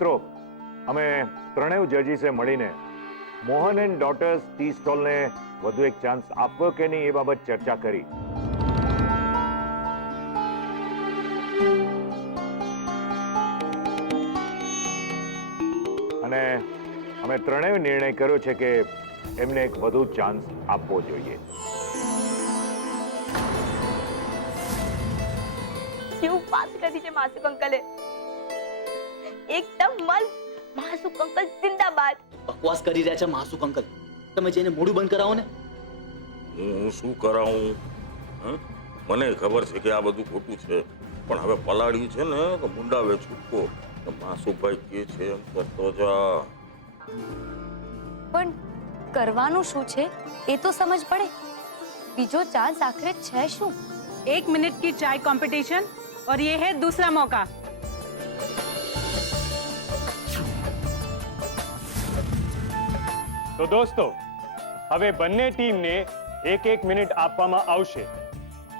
મિત્રો, અમે ત્રણેય જજીસે મળીને મોહન એન્ડ ડોટર્સ ટી સ્ટોલને વધુ એક ચાન્સ આપવો કે નહીં એ બાબત ચર્ચા કરી. અને અમે ત્રણેય નિર્ણય કર્યો છે કે એમને એક વધુ ચાન્સ આપવો જોઈએ. કેવું વાત કરી છે માસુક અંકલે, એકદમ મસ્ત. માસુક અંકલ જિંદાબાદ. બકવાસ કરી રહ્યા છે માસુક અંકલ. તમે જઈને મોઢું બંધ કરાવો ને. હું શું કરાવું? મને ખબર છે કે આ બધું ખોટું છે, પણ હવે પલાળ્યું છે ને તો મુંડાવે છૂટકો. માસુભાઈ કે છે એમ કરતો જા. પણ કરવાનું શું છે એ તો સમજ પડે. બીજો ચાન્સ આખરે છે શું? 1 मिनट की चाय कंपटीशन और ये है दूसरा मौका. તો દોસ્તો, હવે બંને ટીમને 1-1 મિનિટ આપવામાં આવશે,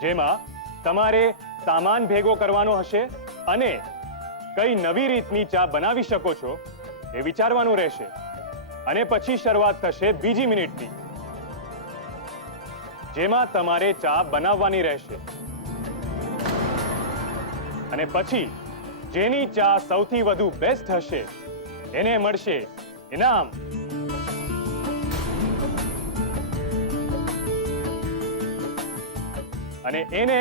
જેમાં તમારે સામાન ભેગો કરવાનો હશે અને કઈ નવી રીતની ચા બનાવી શકો છો એ વિચારવાનું રહેશે. અને પછી શરૂઆત થશે બીજી મિનિટની, જેમાં તમારે ચા બનાવવાની રહેશે. અને પછી જેની ચા સૌથી વધુ બેસ્ટ હશે એને મળશે ઇનામ. અને એને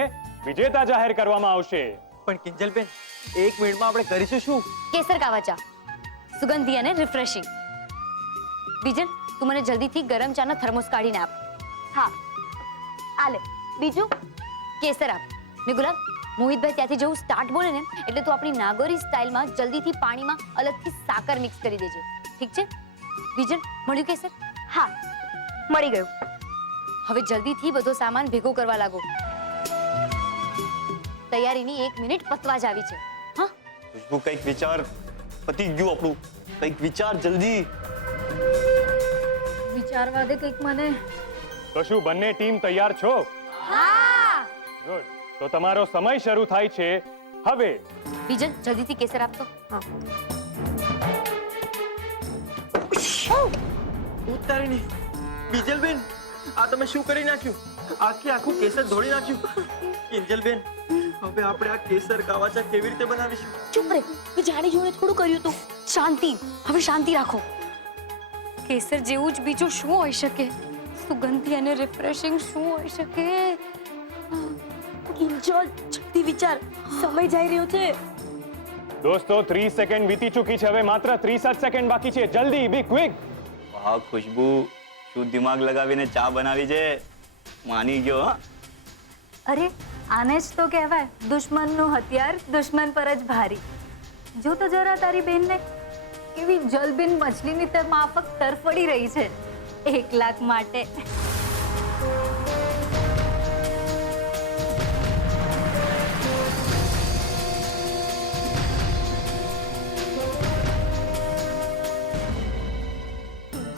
વિજેતા જાહેર કરવામાં આવશે. પણ કિંજલબેન, 1 મિનિટમાં આપણે કરીશું શું? કેસર કાવા ચા, સુગંધી અને રિફ્રેશિંગ. બીજલ, તું મને જલ્દીથી ગરમ ચાના થર્મોસ કાઢીને આપ. હા, આલે. બીજું કેસર આપ. ને ગુલાબ, મોહિતભાઈ ત્યાંથી જેવું સ્ટાર્ટ બોલે ને એટલે તું આપણી નાગોરી સ્ટાઇલમાં જલ્દીથી પાણીમાં અલગથી સાકર મિક્સ કરી દેજે. ઠીક છે? બીજલ, મળ્યું કેસર? હા, મળી ગયું. હવે જલ્દીથી બધો સામાન ભેગો કરવા લાગો. તૈયારીની 1 મિનિટ પતવા જ આવી છે. હા, ખુશ્બુ, કંઈક વિચાર. પતી ગયું આપણું. કંઈક વિચાર જલ્દી. વિચારવા દે કંઈક મને. તો શું બંને ટીમ તૈયાર છો? હા. ગુડ. તો તમારો સમય શરૂ થાય છે હવે. બીજલ, જલ્દીથી કેસર આપતો. હા. ઉતારીની. કિંજલબેન, આ તમે શું કરી નાખ્યું? આખું કેસર ધોળી નાખ્યું. કિંજલબેન, હવે આપણે આ કેસર કાવા ચા કેવી રીતે બનાવીશું? ચૂપ રે, મેં જાણી જોઈને થોડું કર્યું તું. શાંતિ, હવે શાંતિ રાખો. કેસર જેવું જ બીજું શું હોઈ શકે? સુગંધી અને રિફ્રેશિંગ શું હોઈ શકે? કિંજલ, જલ્દી વિચાર, સમય જઈ રહ્યો છે. દોસ્તો, 30 સેકન્ડ વીતી ચૂકી છે. હવે માત્ર 30 જ સેકન્ડ બાકી છે. જલ્દી, બી ક્વિક. વાહ ખુશ્બુ, શું દિમાગ લગાવીને ચા બનાવી છે. માની ગયો. હા, અરે આને જ તો કહેવાય દુશ્મનનું હથિયાર દુશ્મન પર જ ભારી. જો તો જરા તારી બેનને કેવી જલબિન મછલીની માફક તરફડી રહી છે 1 લાખ માટે.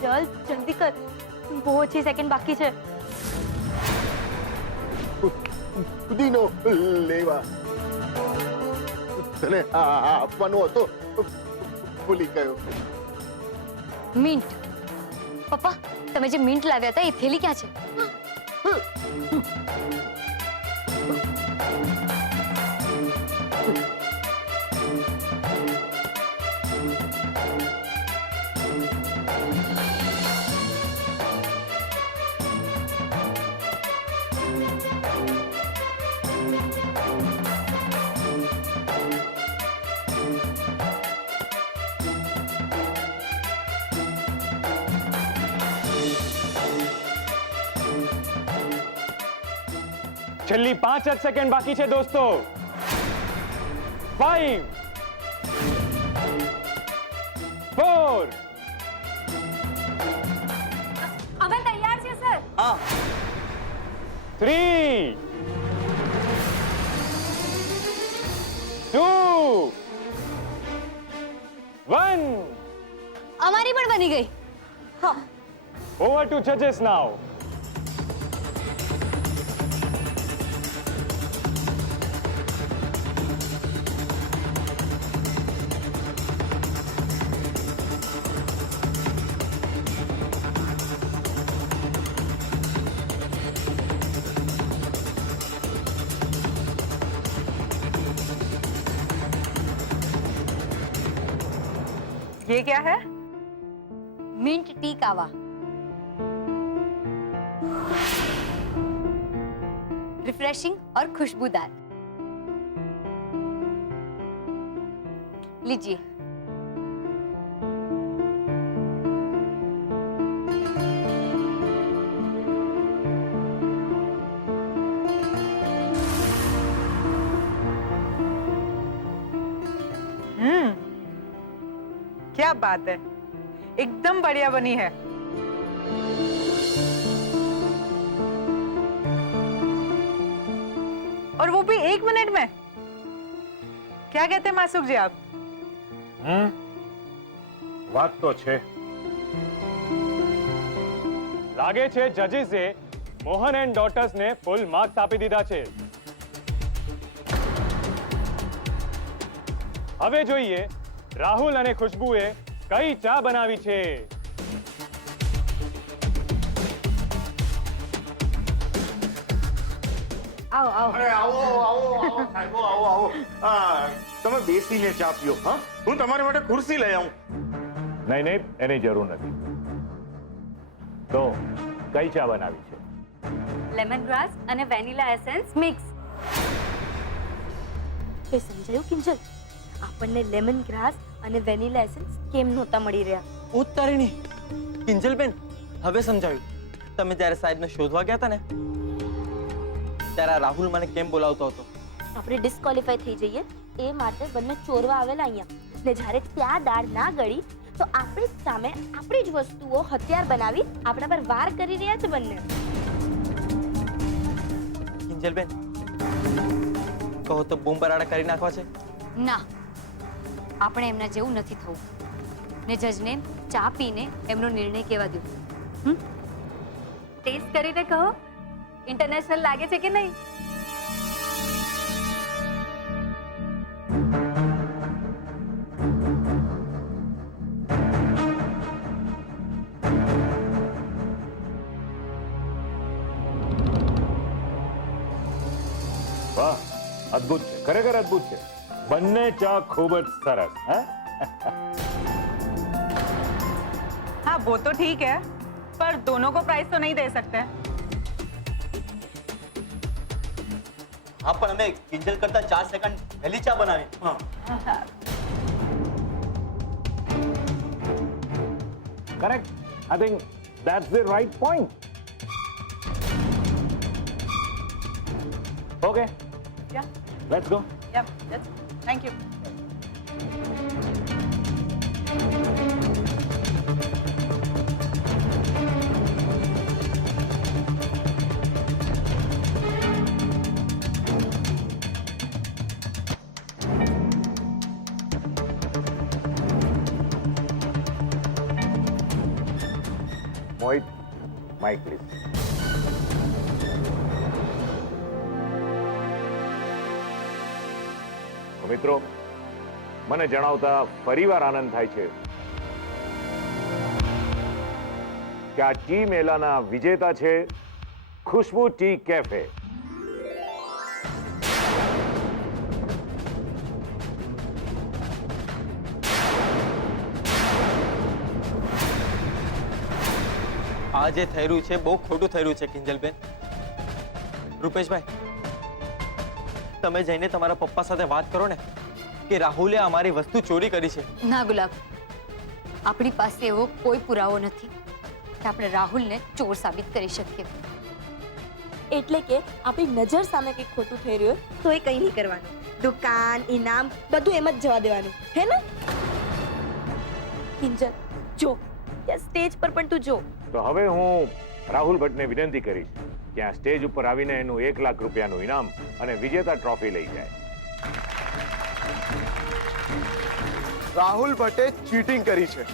ચલ, જલ્દી કર, બહુ ઓછી સેકન્ડ બાકી છે. દીનો લેવા તને આપવાનો હતો, ભૂલી ગયો. મિન્ટ. પપ્પા, તમે જે મિન્ટ લાવ્યા હતા એ થેલી ક્યાં છે? છેલ્લી 5 જ સેકન્ડ બાકી છે દોસ્તો. 5 4 અમે તૈયાર છે સર. હા, 3 2 1. અમારી પણ બની ગઈ. હા, Over to judges now. ये क्या है? मिंट टी कावा। रिफ्रेशिंग और खुशबूदार। लीजिए। क्या बात है, एकदम बढ़िया बनी है। और वो भी 1 मिनट में। क्या कहते हैं मासुक जी आप? વાત તો છે. લાગે છે જજીસે મોહન એન્ડ ડોટર્સ ને ફૂલ માર્ક્સ આપી દીધા છે. હવે જોઈએ રાહુલ અને ખુશ્બુએ કઈ ચા બનાવી છે. આવો આવો. અરે આવો આવો આવો સાહેબો આવો આવો. હા, તમે બેસીને ચા પીઓ. હા, હું તમારી માટે ખુરશી લઈ આવું. નહીં નહીં, એની જરૂર નથી. તો કઈ ચા બનાવી છે? લેમન ગ્રાસ અને વેનીલા એસેન્સ મિક્સ. એ સમજાયું કિંજલ? આપણને લેમન ગ્રાસ અને વેનીલા એસેન્સ કેમ નહોતા મળી રહ્યા? ઉત્તરીણી કિંજલબેન, હવે સમજાયું. તમે જ્યારે સાહેબને શોધવા ગયા હતા ને, ત્યારે આ રાહુલ મને કેમ બોલાવતો હતો? આપણે ડિસ્ક્વોલિફાય થઈ જઈએ એ માટે બંને ચોરવા આવેલા અહીંયા. ને જ્યારે ત્યાં દાળ ના ગળી તો આપણી જ સામે આપણી જ વસ્તુઓ હથિયાર બનાવી આપણા પર વાર કરી રહ્યા છે બંને. કિંજલબેન, કહો તો બૂમ બરાડા કરી નાખવા છે? ના, આપણે એમના જેવું નથી થવું. ને જજને ચા પીને એમનો નિર્ણય કહેવા દો. ટેસ્ટ કરીને કહો ઇન્ટરનેશનલ લાગે છે કે નહીં. વાહ, અદ્ભુત છે, ખરેખર અદ્ભુત છે. બંને ચા ખૂબ જ સરસ. હા, हाँ वो तो ठीक है, पर दोनों को प्राइस तो नहीं दे सकते. હા પણ અમે કિંજલ કરતા 4 સેકન્ડ વહેલી ચા બનાવી. correct. I think that's the right point. Okay, Yeah, let's go. yeah, that's. Thank you. Mohit, mic please. તો મિત્રો, મને જણાવતા ફરીવાર આનંદ થાય છે કે આ ટી મેલાના વિજેતા છે ખુશ્બુ ટી કેફે. આ જે થઈ રહ્યું છે બહુ ખોટું થઈ રહ્યું છે કિંજલબેન. રૂપેશભાઈ, તમે જઈને તમારા પપ્પા સાથે વાત કરો ને કે રાહુલે અમારી વસ્તુ ચોરી કરી છે. ના ગુલાબ, આપણી પાસે એવો કોઈ પુરાવો નથી કે આપણે રાહુલને ચોર સાબિત કરી શકીએ. એટલે કે આપણી નજર સામે કંઈક ખોટું થઈ રહ્યું હોય તો એ કંઈ નહીં કરવાનું. દુકાન, ઇનામ બધું એમ જ જવા દેવાનું, હે ને? કિંજલ, જો ત્યાં સ્ટેજ પર પણ તું જો. તો હવે હું રાહુલ ભટ્ટને વિનંતી કરીશ કે આ સ્ટેજ ઉપર આવીને એનું 1 લાખ રૂપિયાનું ઇનામ અને વિજેતા ટ્રોફી લઈ જાય. રાહુલ ભટ્ટે ચીટિંગ કરી છે.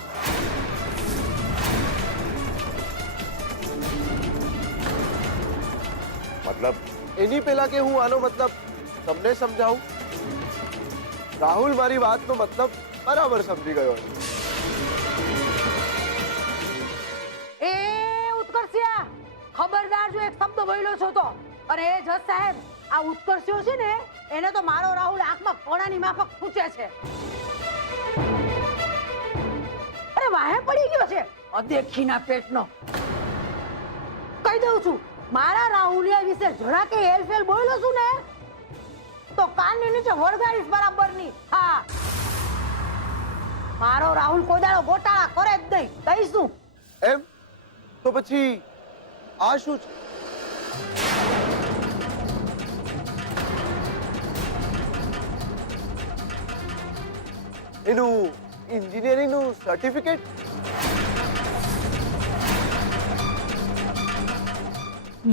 મતલબ? એની પહેલા કે હું આનો મતલબ તમને સમજાવું. રાહુલ મારી વાતનો મતલબ બરાબર સમજી ગયો છે. એ ઉત્કર્ષિયા, ખબરદાર જો એક શબ્દ બોલ્યો છો તો. અને એ જજ સાહેબ, આ ઉત્કર્ષિયો છે ને એને તો મારો રાહુલ આંખમાં કોણાની માફક પૂછે છે. વાહે પડી ગયો છે અદેખીના પેટનો. કહી દઉં છું, મારા રાહુલિયા વિશે જરા કે હેલફેલ બોલ્યો છું ને તો કાનની નીચે વળગાડીશ બરાબરની. હા, મારો રાહુલ કોદાળો ગોટાળા કરે જ નહીં. કહીશું એમ તો પછી આ શું છે? એનું એન્જિનિયરિંગનું સર્ટિફિકેટ?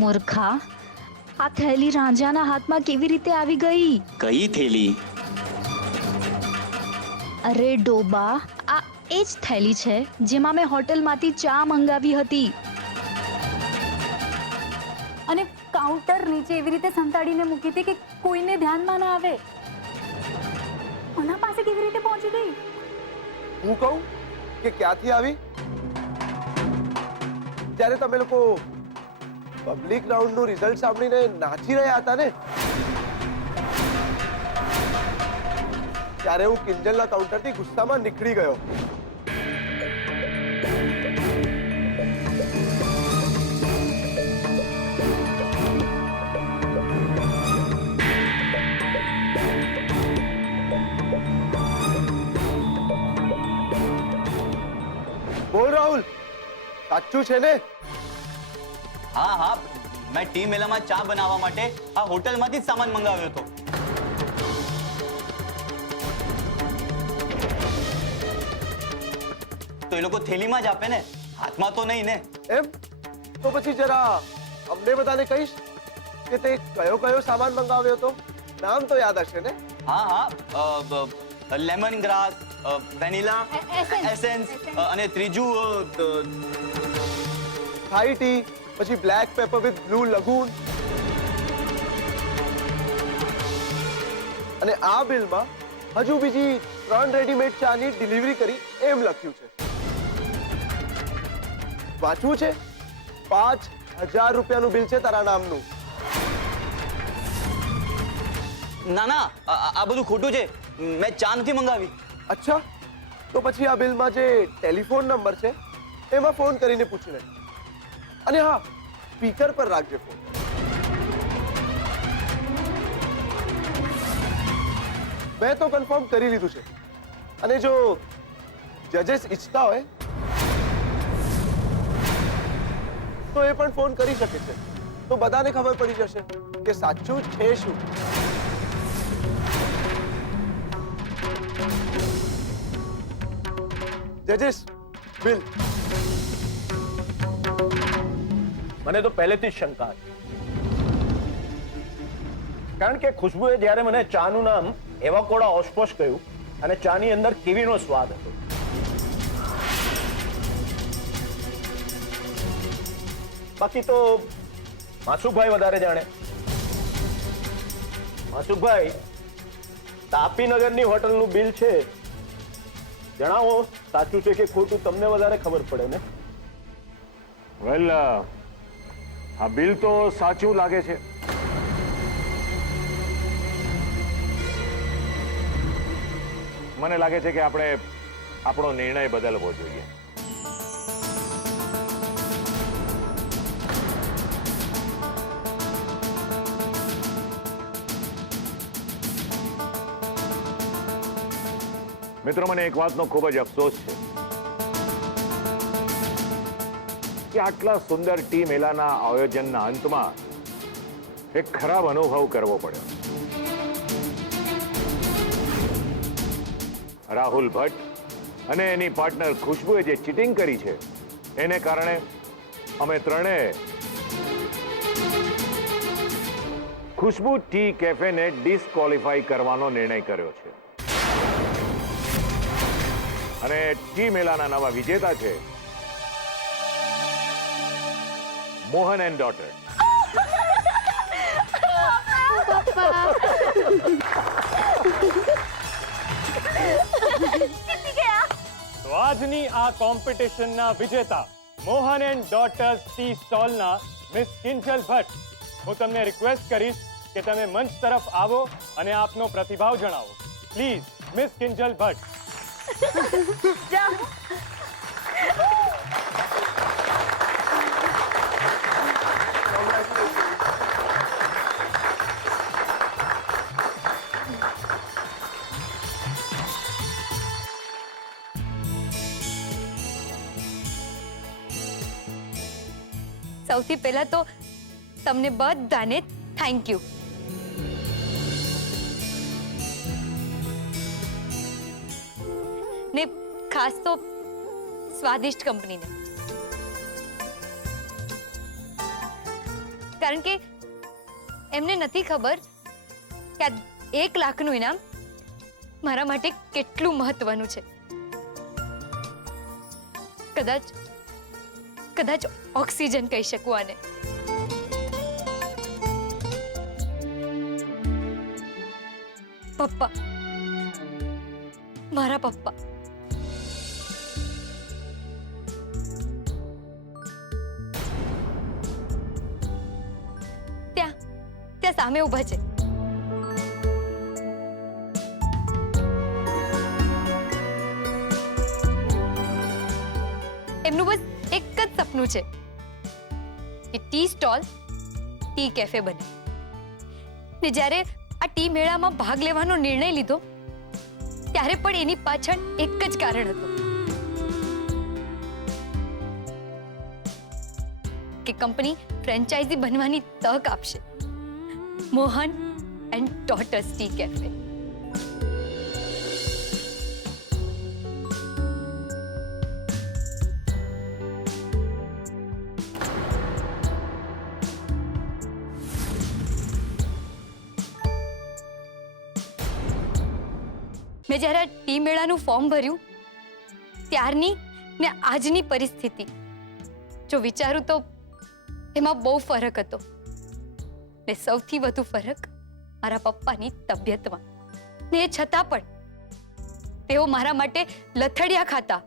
મૂર્ખા, આ થેલી રાંઝાના હાથમાં કેવી રીતે આવી ગઈ? કઈ થેલી? અરે ડોબા, આ એ જ થેલી છે જેમાં મેં હોટલમાંથી ચા મંગાવી હતી. અને કાઉન્ટર નીચે એવી રીતે સંતાડીને મૂકી હતી કે કોઈને ધ્યાનમાં ના આવે. કોના પાસે કેવી રીતે પહોંચી ગઈ? હું કહું કે ક્યાંથી આવી? જ્યારે તમે લોકો પબ્લિક રાઉન્ડનું રિઝલ્ટ સાંભળીને નાચી રહ્યા હતા ને, ત્યારે હું કિંજલના કાઉન્ટરથી ગુસ્સામાં નીકળી ગયો. બોલ રાહુલ, સાચું છે ને? હા હા, મેં ટીમ મેલામાં ચા બનાવવા માટે આ હોટલમાંથી જ સામાન મંગાવ્યો હતો. તો એ લોકો થેલીમાં જ આપે ને, હાથમાં તો નહીં ને. એમ તો પછી જરા અમને બધાને કહીશ કે તે કયો કયો સામાન મંગાવ્યો હતો? નામ તો યાદ હશે ને? હા હા, લેમન ગ્રાસ, વેનીલા એસેન્સ અને ત્રીજું થાઈ ટી, પછી બ્લેક પેપર વિથ બ્લુ લગૂન. અને આ બિલમાં હજુ બીજી 3 રેડીમેડ ચાની ડિલિવરી કરી એમ લખ્યું છે. વાંચવું છે? 5000 રૂપિયાનું બિલ છે તારા નામનું. ના ના, આ બધું ખોટું છે. મેં ચા નથી મંગાવી. અચ્છા, તો પછી આ બિલમાં જે ટેલિફોન નંબર છે એમાં ફોન કરીને પૂછી લે. અને હા, સ્પીકર પર રાખજે ફોન. મેં તો કન્ફર્મ કરી લીધું છે. અને જો જજેસ ઈચ્છતા હોય તો એ પણ ફોન કરી શકે છે. તો બધાને ખબર પડી જશે કે સાચું છે શું. જજેસ, બિલ. મને તો પહેલેથી જ શંકા હતી, કારણ કે ખુશ્બુએ જ્યારે મને ચાનું નામ એવાકોડા ઓસ્પોસ કહ્યું અને ચાની અંદર કીવીનો સ્વાદ હતો. બાકી તો માસુકભાઈ વધારે જાણે. માસુકભાઈ, તાપીનગરની હોટલનું બિલ છે, જણાવો સાચું છે કે ખોટું? તમને વધારે ખબર પડે ને. વેલ, આ બિલ તો સાચું લાગે છે. મને લાગે છે કે આપણે આપણો નિર્ણય બદલવો જોઈએ. મિત્રો, મને એક વાતનો ખૂબ જ અફસોસ છે કે આટલા સુંદર ટી મેલાના આયોજનના અંતમાં એક ખરાબ અનુભવ કરવો પડ્યો. રાહુલ ભટ્ટ અને એની પાર્ટનર ખુશ્બુએ જે ચીટિંગ કરી છે એને કારણે અમે ત્રણેય ખુશ્બુ ટી કેફેને ડિસ્ક્વોલિફાઈ કરવાનો નિર્ણય કર્યો છે. અને ટી મેલાના નવા વિજેતા છે મોહન એન્ડ ડોટર. તો આજની આ કોમ્પિટિશનના વિજેતા મોહન એન્ડ ડોટર્સ ટી સ્ટોલના મિસ કિંજલ ભટ્ટ, હું તમને રિક્વેસ્ટ કરીશ કે તમે મંચ તરફ આવો અને આપનો પ્રતિભાવ જણાવો. Please, miss Kinjal Bhatt. સૌથી પહેલા તો તમને બધાને થેન્ક યુ. ને ખાસ તો સ્વાદિષ્ટ કંપનીને, કારણ કે એમને નથી ખબર કે આ 1 લાખનું ઇનામ મારા માટે કેટલું મહત્વનું છે. કદાચ ઓક્સિજન કહી શકું આને. પપ્પા, મારા પપ્પા. ત્યાં સામે ઊભા છે. એમનું બસ એક જ સપનું છે કે ટી સ્ટોલ ટી કેફે બને. ને જ્યારે આ ટી મેળામાં ભાગ લેવાનો નિર્ણય લીધો ત્યારે પણ એની પાછળ એક જ કારણ હતું કે કંપની ફ્રેન્ચાઇઝી બનવાની તક આપશે. Mohan and daughters T cafe. મેં જ્યારે આ ટી મેળાનું ફોર્મ ભર્યું ત્યારની ને આજની પરિસ્થિતિ જો વિચારું તો એમાં બહુ ફરક હતો. ને સૌથી વધુ ફરક મારા પપ્પાની તબિયતમાં. ને એ છતાં પણ તેઓ મારા માટે લથડિયા ખાતા,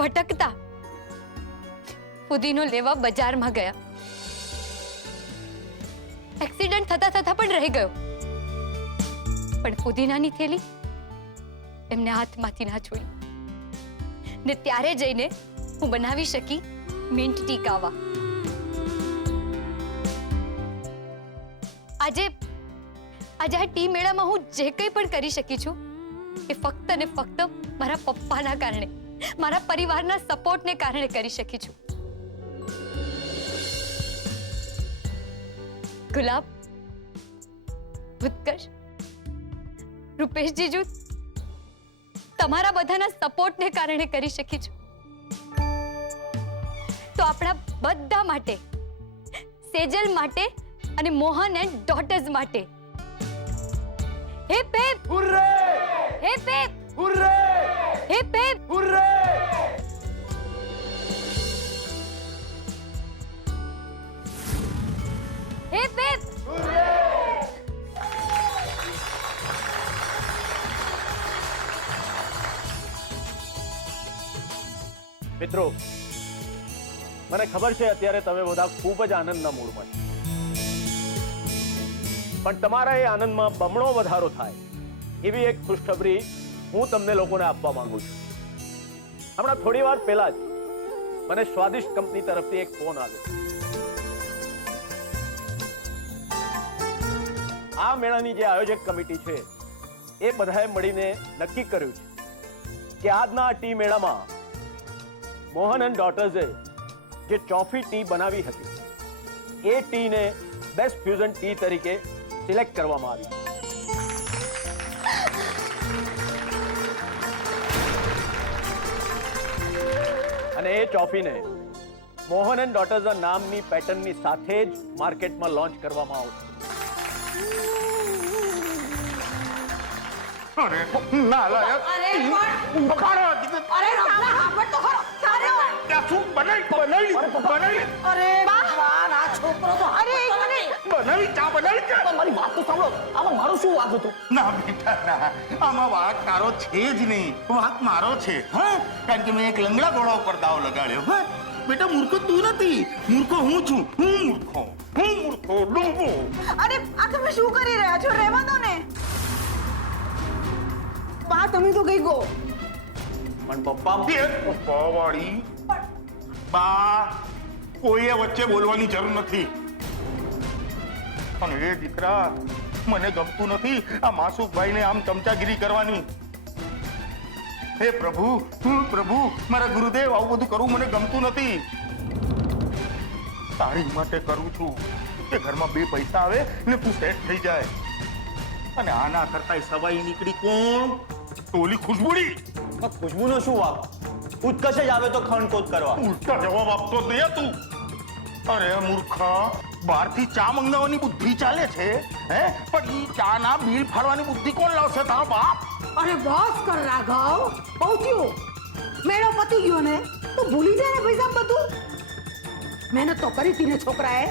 ભટકતા, ફુદીનો લેવા બજારમાં ગયા. એક્સિડન્ટ થતા પણ રહી ગયો, પણ ફુદીનાની થેલી એમને હાથમાંથી ના છોડી. ને ત્યારે જઈને હું બનાવી શકી મિન્ટ ટી કાવા. આજે આ ટી મેળામાં હું જે કંઈ પણ કરી શકી છું એ ફક્ત ને ફક્ત મારા પપ્પાના કારણે, મારા પરિવારના સપોર્ટને કારણે કરી શકી છું. ગુલાબ, ઉત્કર્ષ, રૂપેશ જીજુ, તમારા બધાના સપોર્ટને કારણે કરી શકી છું. તો આપણા બધા માટે, સેજલ માટે અને મોહન એન્ડ ડોટર્સ માટે hip hip hurray! Hip hip hurray! Hip hip hurray! Hip hip hurray! મિત્રો, મને ખબર છે અત્યારે તમે બધા ખૂબ જ આનંદના મૂડમાં છો, પણ તમારા એ આનંદમાં બમણો વધારો થાય એવી એક ખુશખબરી હું તમને લોકોને આપવા માંગુ છું. હમણાં થોડી વાર પહેલા જ મને સ્વાદિષ્ટ કંપની તરફથી એક ફોન આવ્યો. આ મેળાની જે આયોજક કમિટી છે એ બધાએ મળીને નક્કી કર્યું છે કે આજના આ ટી મેળામાં મોહન એન્ડ ડોટર્સે જે ચોફી ટી બનાવી હતી એ ટીને બેસ્ટ ફ્યુઝન ટી તરીકે સિલેક્ટ કરવામાં આવી. અને એ ચોફીને મોહન એન્ડ ડોટર્સ નામની પેટર્નની સાથે જ માર્કેટમાં લોન્ચ કરવામાં આવશે. અરે નાલાયક! બખાડો! અરે સાલા હાંભળ તો ખરો. ત્યાં શું બનાવી? અરે ભગવાન, આ છોકરો તો અરે એક મિનિટ. બનાવી ચા બનાવી છે. મારી વાત તો સાંભળો, આમાં મારું શું વાંક હતું? ના બેટા ના, આમાં વાંક તારો છે જ નહીં, વાંક મારો છે. હા, કારણ કે મેં એક લંગડા ઘોડા ઉપર દાવ લગાડ્યો. હા બેટા, મૂર્ખો તું નથી, મૂર્ખો હું છું. હું મૂર્ખો ડૂબો. અરે આ તમે શું કરી રહ્યા છો? રહેવા દો ને. બા, તમે તો ગઈ ગો. પણ પપ્પા, પપ્પા વાળી બા, કોઈએ વચ્ચે બોલવાની જરૂર નથી. અને એ દીકરા, મને ગમતું નથી આ માસુકભાઈને આમ ચમચાગીરી કરવાની. હે પ્રભુ, મારા ગુરુદેવ, આવું બધું કરવું મને ગમતું નથી. તારી માટે કરું છું કે ઘરમાં બે પૈસા આવે ને તું સેટ થઈ જાય. અને આના કરતાંય સવાઈ નીકળી કોણ? ટોલી ખુશબુડી. ખુશ્બુનો શું વાક? ઉત્કર્ષ જ આવે તો ખંડકોત કરવા. ઉલટા જવાબ આપતો જ નહીં તું. અરે મૂર્ખા, બહારથી ચા મંગાવવાની બુદ્ધિ ચાલે છે હે, પણ ઈ ચા ના બિલ ફાડવાની બુદ્ધિ કોણ લાવશે? તારો બાપ. અરે બસ કર રાઘવ, પહોંચ્યો. મેળો પતી ગયો ને, તું ભૂલી જાય ને ભાઈ સાહેબ બધું. મહેનત તો કરી હતી ને છોકરાએ.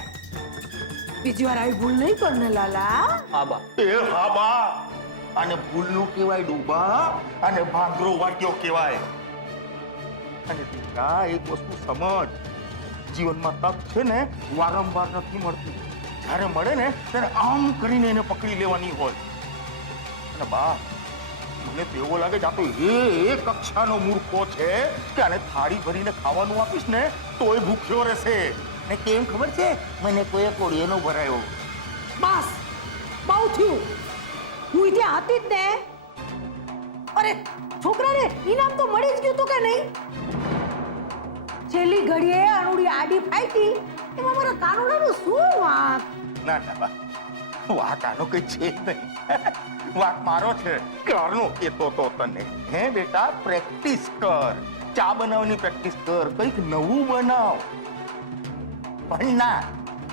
બીજી વાર આવી ભૂલ નહીં કર ને લાલા. હા બા. એ હા બા. અને ભૂલનું કહેવાય ડૂબા, અને ભાંગરો વાટ્યો કહેવાય. અને દીકરા એક વસ્તુ સમજ, જીવનમાં તક છે ને વારંવાર નથી મળતી. જ્યારે મળે ને ત્યારે આમ કરીને એને પકડી લેવાની હોય. અને બા, મને તો એવો લાગે છે આ તો એ કક્ષાનો મૂર્ખો છે કે આને થાળી ભરીને ખાવાનું આપીશ ને તોય ભૂખ્યો રહેશે. ને કેમ ખબર છે? મને કોઈ કોળિયાનો ભરાયો. બસ બહુ થયું. હું ત્યાં હતી જ ને. અરે છોકરાને ઇનામ તો મળી જ ગયું તું કે નહીં? છેલ્લી ઘડીએ અનુડી આડી ફાઈટી, એમાં મારા કાનુડાનું શું વાંક? ના ના બા, વાંક આનો કઈ છે જ નહીં. વાંક મારો છે. ક્યારનો કહેતો તો તને, હે બેટા, પ્રેક્ટિસ કર, ચા બનાવવાની પ્રેક્ટિસ કર, કંઈક નવું બનાવ. પણ ના,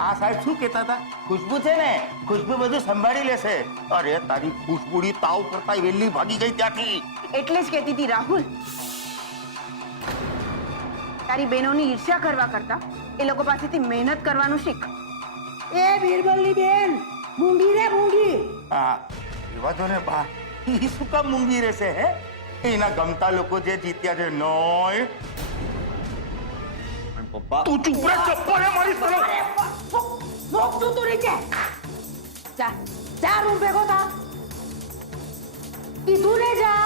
આ સાહેબ શું કહેતા હતા? ખુશ્બુ છે ને, ખુશ્બુ બધું સંભાળી લેશે. અરે તારી ખુશ્બુડી તાવ કરતા વેલી ભાગી ગઈ ત્યાંથી. એટલે જ કહેતી હતી રાહુલ, તારી બહેનોની ઈર્ષ્યા કરવા કરતા એ લોકો પાસેથી મહેનત કરવાનું શીખ. એ બિરબલની બેન, મૂંગી રે મૂંગી. હા, એવા જો ને બા, ઈ શું કામ મૂંગી રહેશે હે? એના ગમતા લોકો જે જીત્યા છે નોય. પણ પપ્પા, તું ચૂપ રહે, ચપ્પલે મારી તને. મોક તું નીચે. જા જા, રૂમ ભેગો થા. કીધું ને જા.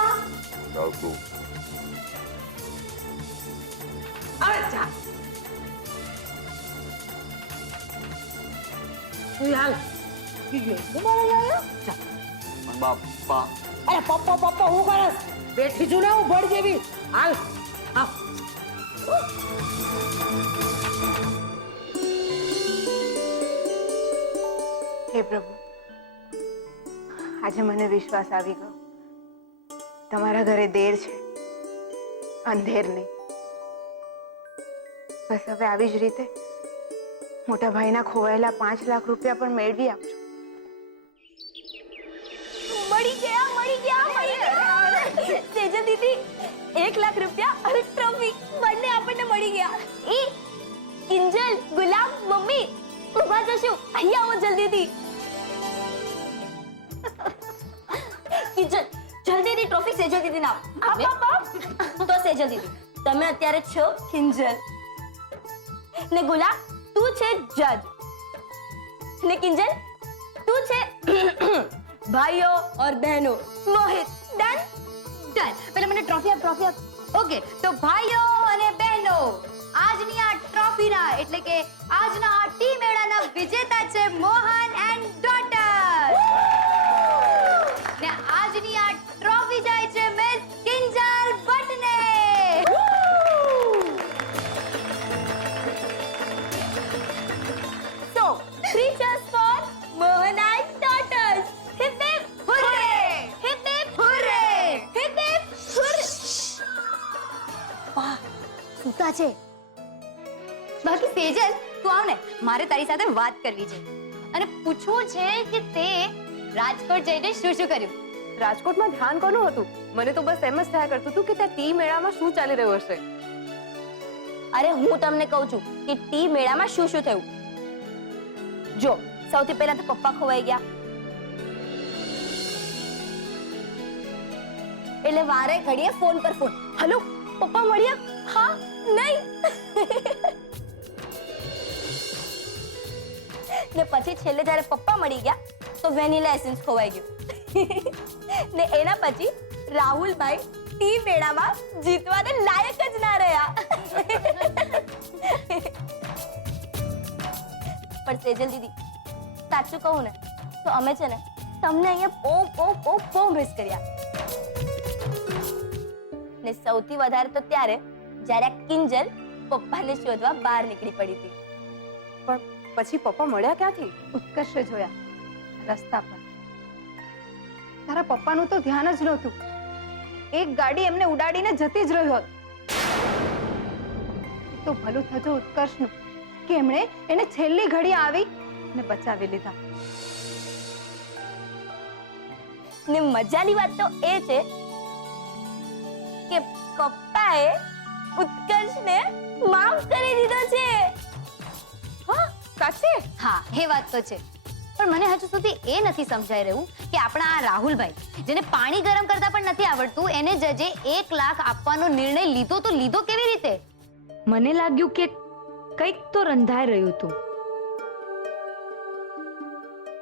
જાઉં છું. હવે જા. તું હાલ. મારા લાયા. જા. પણ બાપા, અરે પપ્પા પપ્પા હું કરસ? બેઠી છું ને હું બળ જેવી. હાલ આવ. હે પ્રભુ, આજે મને વિશ્વાસ આવી ગયો, તમારા ઘરે દેર છે, અંધેર નહીં. બસ હવે આવી જ રીતે મોટા ભાઈના ખોવાયેલા 5 લાખ રૂપિયા પણ મેળવી આપજો. મળી ગયા. તેજલ દીદી, 1 લાખ રૂપિયા અને ટ્રોફી બંને આપણને મળી ગયા. ઈ કિંજલ, ગુલાબ, મમ્મી ઉભા જશું. અહીંયા આવો જલ્દીથી. કિંજલ, જલ્દીથી ટ્રોફી સેજલ દીદીને આપ. તો સેજલ દીદી, તમે અત્યારે છો કિંજલ, ને ગુલાબ તું છે જજ, ને કિંજલ તું છે ભાઈઓ और બહેનો. મોહિત, ડન? ડન. પહેલા મને ટ્રોફી આપ. ઓકે, તો ભાઈઓ અને બહેનો, આજની આ ટ્રોફીના એટલે કે આજના આ ટી મેળાના વિજેતા છે મોહન એન્ડ ડોટર. ને આજની આ ટ્રોફી જાય છે miss Kinjal ભટ્ટને. So, 3 cheers for Mohan and daughters. Hip hip hooray! Hip hip hooray! Hip hip hooray! વાહ, સૂતા છે. બાકી સેજલ, તું આવ ને, મારે તારી સાથે વાત કરવી છે અને પૂછવું છે કે તે રાજકોટ જઈને શું શું કર્યું. રાજકોટમાં ધ્યાન કોનું હતું? મને તો બસ એમ જ થયા કરતું હતું કે ત્યાં ટી મેળામાં શું ચાલી રહ્યું હશે. અરે હું તમને કહું છું કે ટી મેળામાં શું શું થયું. જો, સૌથી પહેલા તો પપ્પા ખોવાઈ ગયા, એટલે વારે ઘડીએ ફોન પર ફોન. હલો પપ્પા મળ્યા? હા, નહીં. ને પછી છેલ્લે જ્યારે પપ્પા મળી ગયા તો વેનીલા એસેન્સ ખોવાઈ ગયું. ને એના પછી રાહુલભાઈ ટી મેળામાં જીતવાને લાયક જ ના રહ્યા. પણ સેજલ દીદી, સાચું કહું ને તો અમે છે ને તમને અહીંયા બહુ મિસ કર્યા. ને સૌથી વધારે તો ત્યારે જ્યારે આ કિંજલ પપ્પાને શોધવા બહાર નીકળી પડી હતી. પણ પછી પપ્પા મળ્યા ક્યાંથી? ઉત્કર્ષે જોયા રસ્તા પર. તારા પપ્પાનું તો ધ્યાન જ નહોતું. એક ગાડી એમને ઉડાડીને જતી જ રહ્યો. તો ભલું થજો ઉત્કર્ષનું કે એમણે એને છેલ્લી ઘડી આવી ને બચાવી લીધા. ને મજાની વાત તો એ છે કે પપ્પાએ ઉત્કર્ષને માફ કરી દીધો છે. હા, સાચે? હા, એ વાત તો છે. પણ મને હજુ સુધી એ નથી સમજાઈ રહ્યું કે આપણા આ રાહુલભાઈ જેને પાણી ગરમ કરતા પણ નથી આવડતું એને જજે 1 લાખ આપવાનો નિર્ણય લીધો તો લીધો કેવી રીતે? મને લાગ્યું કે કંઈક તો રંધાઈ રહ્યું હતું.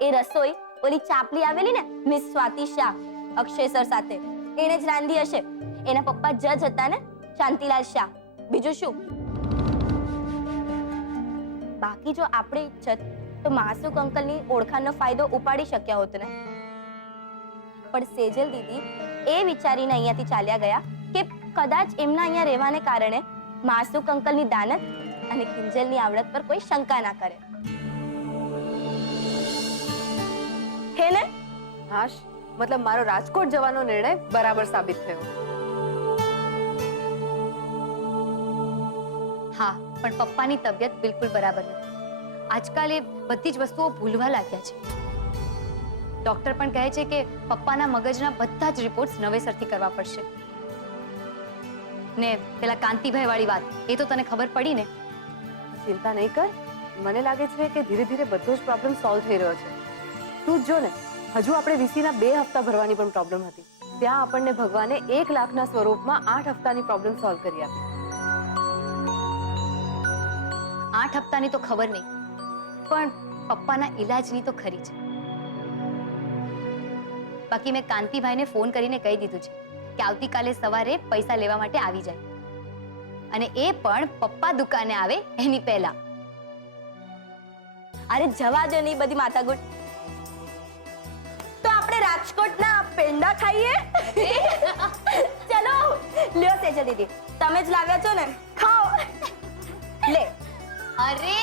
એ રસોઈ ઓલી ચાપલી આવેલી ને મિસ સ્વાતિ શાહ અક્ષય સર સાથે એને જ રાંધી હશે. એના પપ્પા જજ હતા ને, શાંતિલાલ શાહ. બીજું શું? બાકી જો આપણે ઈચ્છત તો માસુક અંકલની ઓળખાણનો ફાયદો ઉપાડી શક્યા હોત ને. પણ સેજલ દીદી એ વિચારીને અહીંયાથી ચાલ્યા ગયા કે કદાચ એમના અહીંયા રહેવાને કારણે માસુક અંકલની દાનત અને કિંજલની આવડત પર કોઈ શંકા ના કરે. હે ને? હાશ, મતલબ મારો રાજકોટ જવાનો નિર્ણય બરાબર સાબિત થયો. હા, પણ પપ્પાની તબિયત બિલકુલ બરાબર નથી. આજકાલ એ બધી જ વસ્તુઓ ભૂલવા લાગ્યા છે. ડોક્ટર પણ કહે છે કે પપ્પાના મગજના બધા જ રિપોર્ટ્સ નવેસરથી કરવા પડશે. ને પેલા કાંતિભાઈ વાળી વાત એ તો તને ખબર પડી ને? ચિંતા નહીં કર, મને લાગે છે કે ધીરે ધીરે બધો જ પ્રોબ્લેમ સોલ્વ થઈ રહ્યો છે. તું જ જો ને, હજુ આપણે વીસીના 2 હપ્તા ભરવાની પણ પ્રોબ્લેમ હતી. ત્યાં આપણને ભગવાને 1 લાખના સ્વરૂપમાં 8 હપ્તાની પ્રોબ્લેમ સોલ્વ કરી આપી. 8 હપ્તાની તો ખબર નહીં, પણ પપ્પાના ઈલાજની તો ખરી છે. બાકી મેં કાંતિભાઈને ફોન કરીને કહી દીધું છે કે આવતીકાલે સવારે પૈસા લેવા માટે આવી જાય, અને એ પણ પપ્પા દુકાને આવે એની પહેલા. અરે જવા દો ની બધી માથાકૂટ. તો આપણે રાજકોટના પેંડા ખાઈએ. ચલો લ્યો સેજલ દીદી, તમે જ લાવ્યા છો ને, ખાઓ. લે. અરે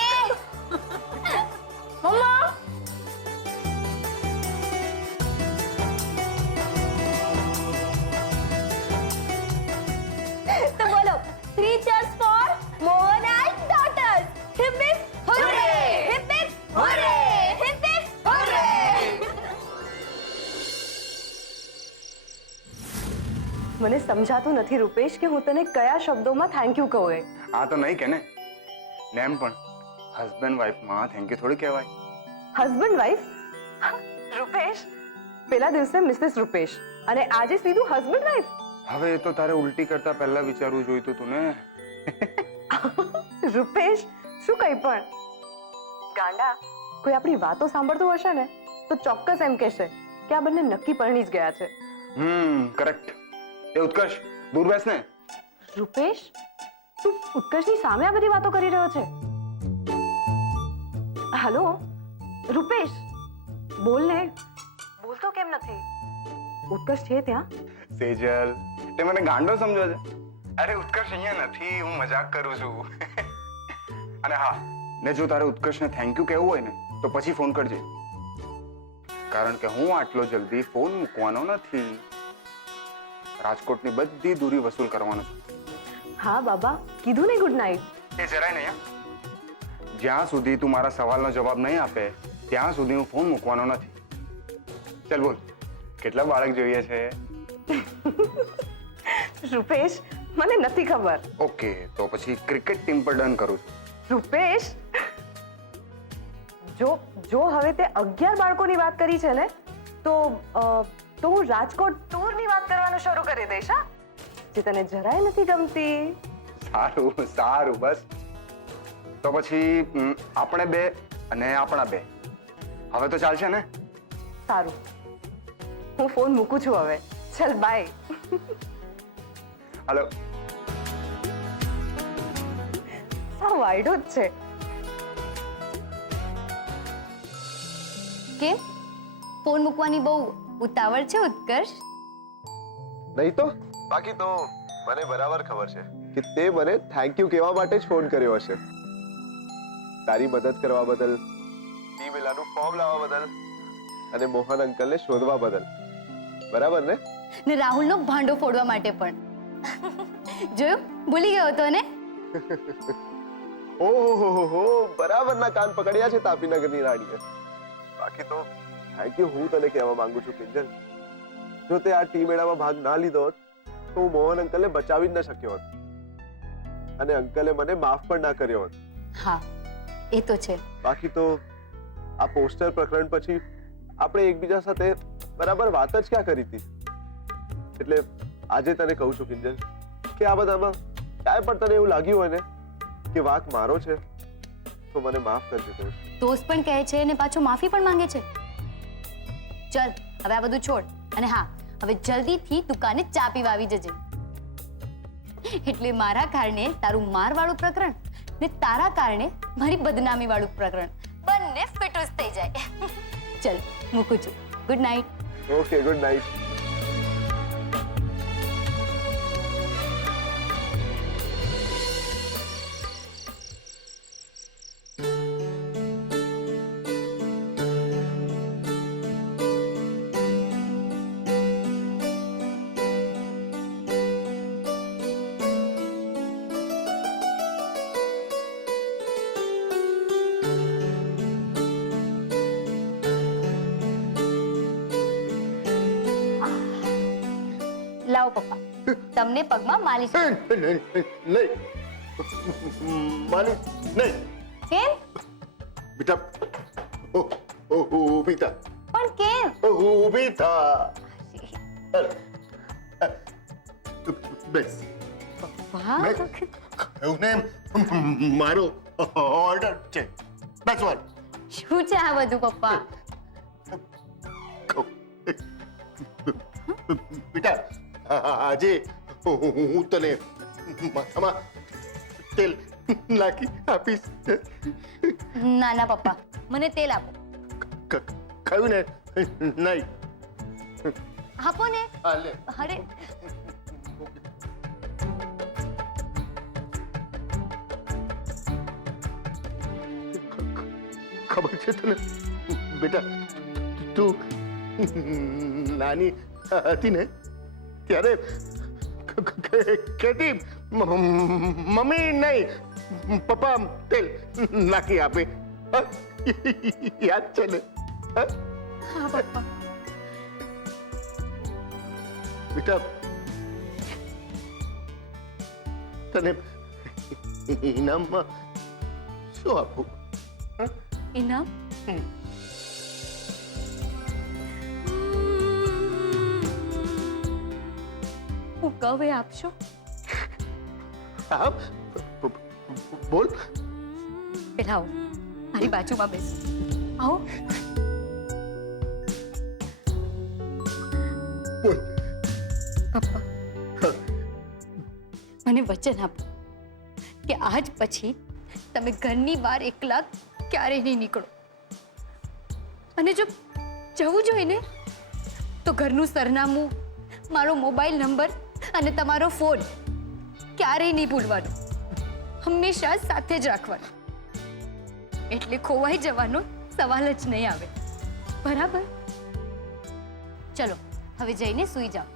મમ્મા, તો બોલો 3 cheers for Mohan and daughters. Hip hip hooray! Hip hip hooray! Hip hip hooray! મને સમજાતું નથી રૂપેશ કે હું તને કયા શબ્દોમાં થેન્ક યુ કહું. આ તો નહીં કે ને, ને એમ પણ હસબન્ડ વાઈફમાં થેન્ક યુ થોડી કહેવાય. Husband wife? રૂપેશ, પેલા દિવસે મિસિસ રૂપેશ અને આજે સીધું હસબન્ડ વાઈફ. હવે એ તો તારે ઉલટી કરતા પહેલા વિચારવું જોઈતું તું ને. રૂપેશ, શું કઈ પણ ગાંડા, કોઈ આપણી વાતો સાંભળતું હશે ને તો ચોક્કસ એમ કહેશે કે આ બંને નક્કી પરણી જ ગયા છે. કરેક્ટ. એ ઉત્કર્ષ, દૂર બેસ ને. રૂપેશ, તું ઉત્કર્ષની સામે આ બધી વાતો કરી રહ્યો છે? હેલો રૂપેશ, બોલ ને. બોલતો કેમ નથી? ઉત્કર્ષ છે ત્યાં? સેજલ, તે મને ગાંડો સમજો છે? અરે ઉત્કર્ષ અહીંયા નથી, હું મજાક કરું છું. અને હા, ને જો તારે ઉત્કર્ષને થેન્ક યુ કહેવું હોય ને તો પછી ફોન કરજે, કારણ કે હું આટલો જલ્દી ફોન મૂકવાનો નથી. રાજકોટની બધી દૂરી વસૂલ કરવાનો છું. હા બાબા, કીધું ને ગુડ નાઇટ. એ જરાય નહીં. જ્યાં સુધી તું મારા સવાલનો જવાબ નહીં આપે ત્યાં સુધી હું ફોન મૂકવાનો નથી. ચાલ બોલ, કેટલા બાળક જોઈએ છે? રૂપેશ, મને નથી ખબર. ઓકે, તો પછી ક્રિકેટ ટીમ પર ડન કરું છું. રૂપેશ, જો હવે તે 11 બાળકોની વાત કરી છે ને તો હું રાજકોટ ટૂરની વાત કરવાનું શરૂ કરી દઈશ. હા, જે તને જરાય નથી ગમતી. સારું સારું, બસ તો પછી આપણે બે અને આપણા બે હવે તો ચાલશે ને? સારું, હું ફોન મૂકું છું હવે. ચલ બાય. હાલો. સાવ વાયડો જ છે. કેમ ફોન મૂકવાની બહુ ઉતાવળ છે ઉત્કર્ષ? નહીં તો બાકી તો મને બરાબર ખબર છે કે તે મને થેન્ક યુ કહેવા માટે જ ફોન કર્યો હશે. તારી મદદ કરવા બદલ, ટી મેળાનું ફોર્મ લાવવા બદલ અને મોહન અંકલને શોધવા બદલ. બરાબર ને? ને રાહુલનો ભાંડો ફોડવા માટે પણ. જોયું, ભૂલી ગયો હતો ને? ઓહો, બરાબરના કાન પકડ્યા છે તાપીનગરની રાણીએ. બાકી તો થેન્ક યુ હું તને કહેવા માંગુ છું કિંજલ. જો તે આ ટી મેળામાં ભાગ ના લીધો હોત તો હું મોહન અંકલને બચાવી જ ન શક્યો હોત, અને અંકલે મને માફ પણ ના કર્યો હોત. હા, એ તો છે. બાકી તો આ પોસ્ટર પ્રકરણ પછી આપણે એકબીજા સાથે બરાબર વાત જ ક્યાં કરી હતી. એટલે આજે તને કહું છું કિંજલ કે આ બધામાં ક્યાંય પણ તને એવું લાગ્યું હોય ને કે વાંક મારો છે તો મને માફ કરજો દોસ્ત. દોસ્ત પણ કહે છે અને પાછો માફી પણ માંગે છે. ચલ હવે આ બધું છોડ, અને હા, હવે જલ્દીથી દુકાને ચા પીવા આવી જજે. એટલે મારા કારણે તારું મારવાળું પ્રકરણ ને તારા કારણે મારી બદનામી વાળું પ્રકરણ બંને ફિટુસ થઈ જાય. ચલ મૂકું છું. Good night. Okay, good night. લાવો પપ્પા, તમને પગમાં માલિશ. નહીં, માલિશ નહીં. કેમ? બેટા ઊભી થા. પણ કેમ? ઊભી થા. બેસ. વાહ, એવું ને મારો ઓર્ડર છે. બેસવાનું. શું છે આ બધું પપ્પા? બેટા આજે હું તને માથામાં તેલ નાખી આપીશ. ના ના પપ્પા, મને તેલ આપો. કહ્યું ને નહીં. આપો ને. હાલે. અરે ખબર છે તને બેટા, તું નાની હતી ને ત્યારે કહેતી મમ્મી નહીં પપ્પા તેલ નાખી આપે. યાદ છે ને? હા પપ્પા. બેટા તને ઇનામમાં શું આપું? ઇનામ? હું કવે આપશો? હા, બોલ. પેલા આવો, મારી બાજુમાં બેસો. આવો. બોલ. પપ્પા, મને વચન આપો કે આજ પછી તમે ઘરની બહાર એકલા ક્યારેય નહીં નીકળો. અને જો જવું જોઈએ ને તો ઘરનું સરનામું, મારો મોબાઈલ નંબર અને તમારો ફોન ક્યારેય નહીં ભૂલવાનો. હંમેશા સાથે જ રાખવાનો. એટલે ખોવાઈ જવાનો સવાલ જ નહીં આવે. બરાબર? ચલો હવે જઈને સૂઈ જાઓ.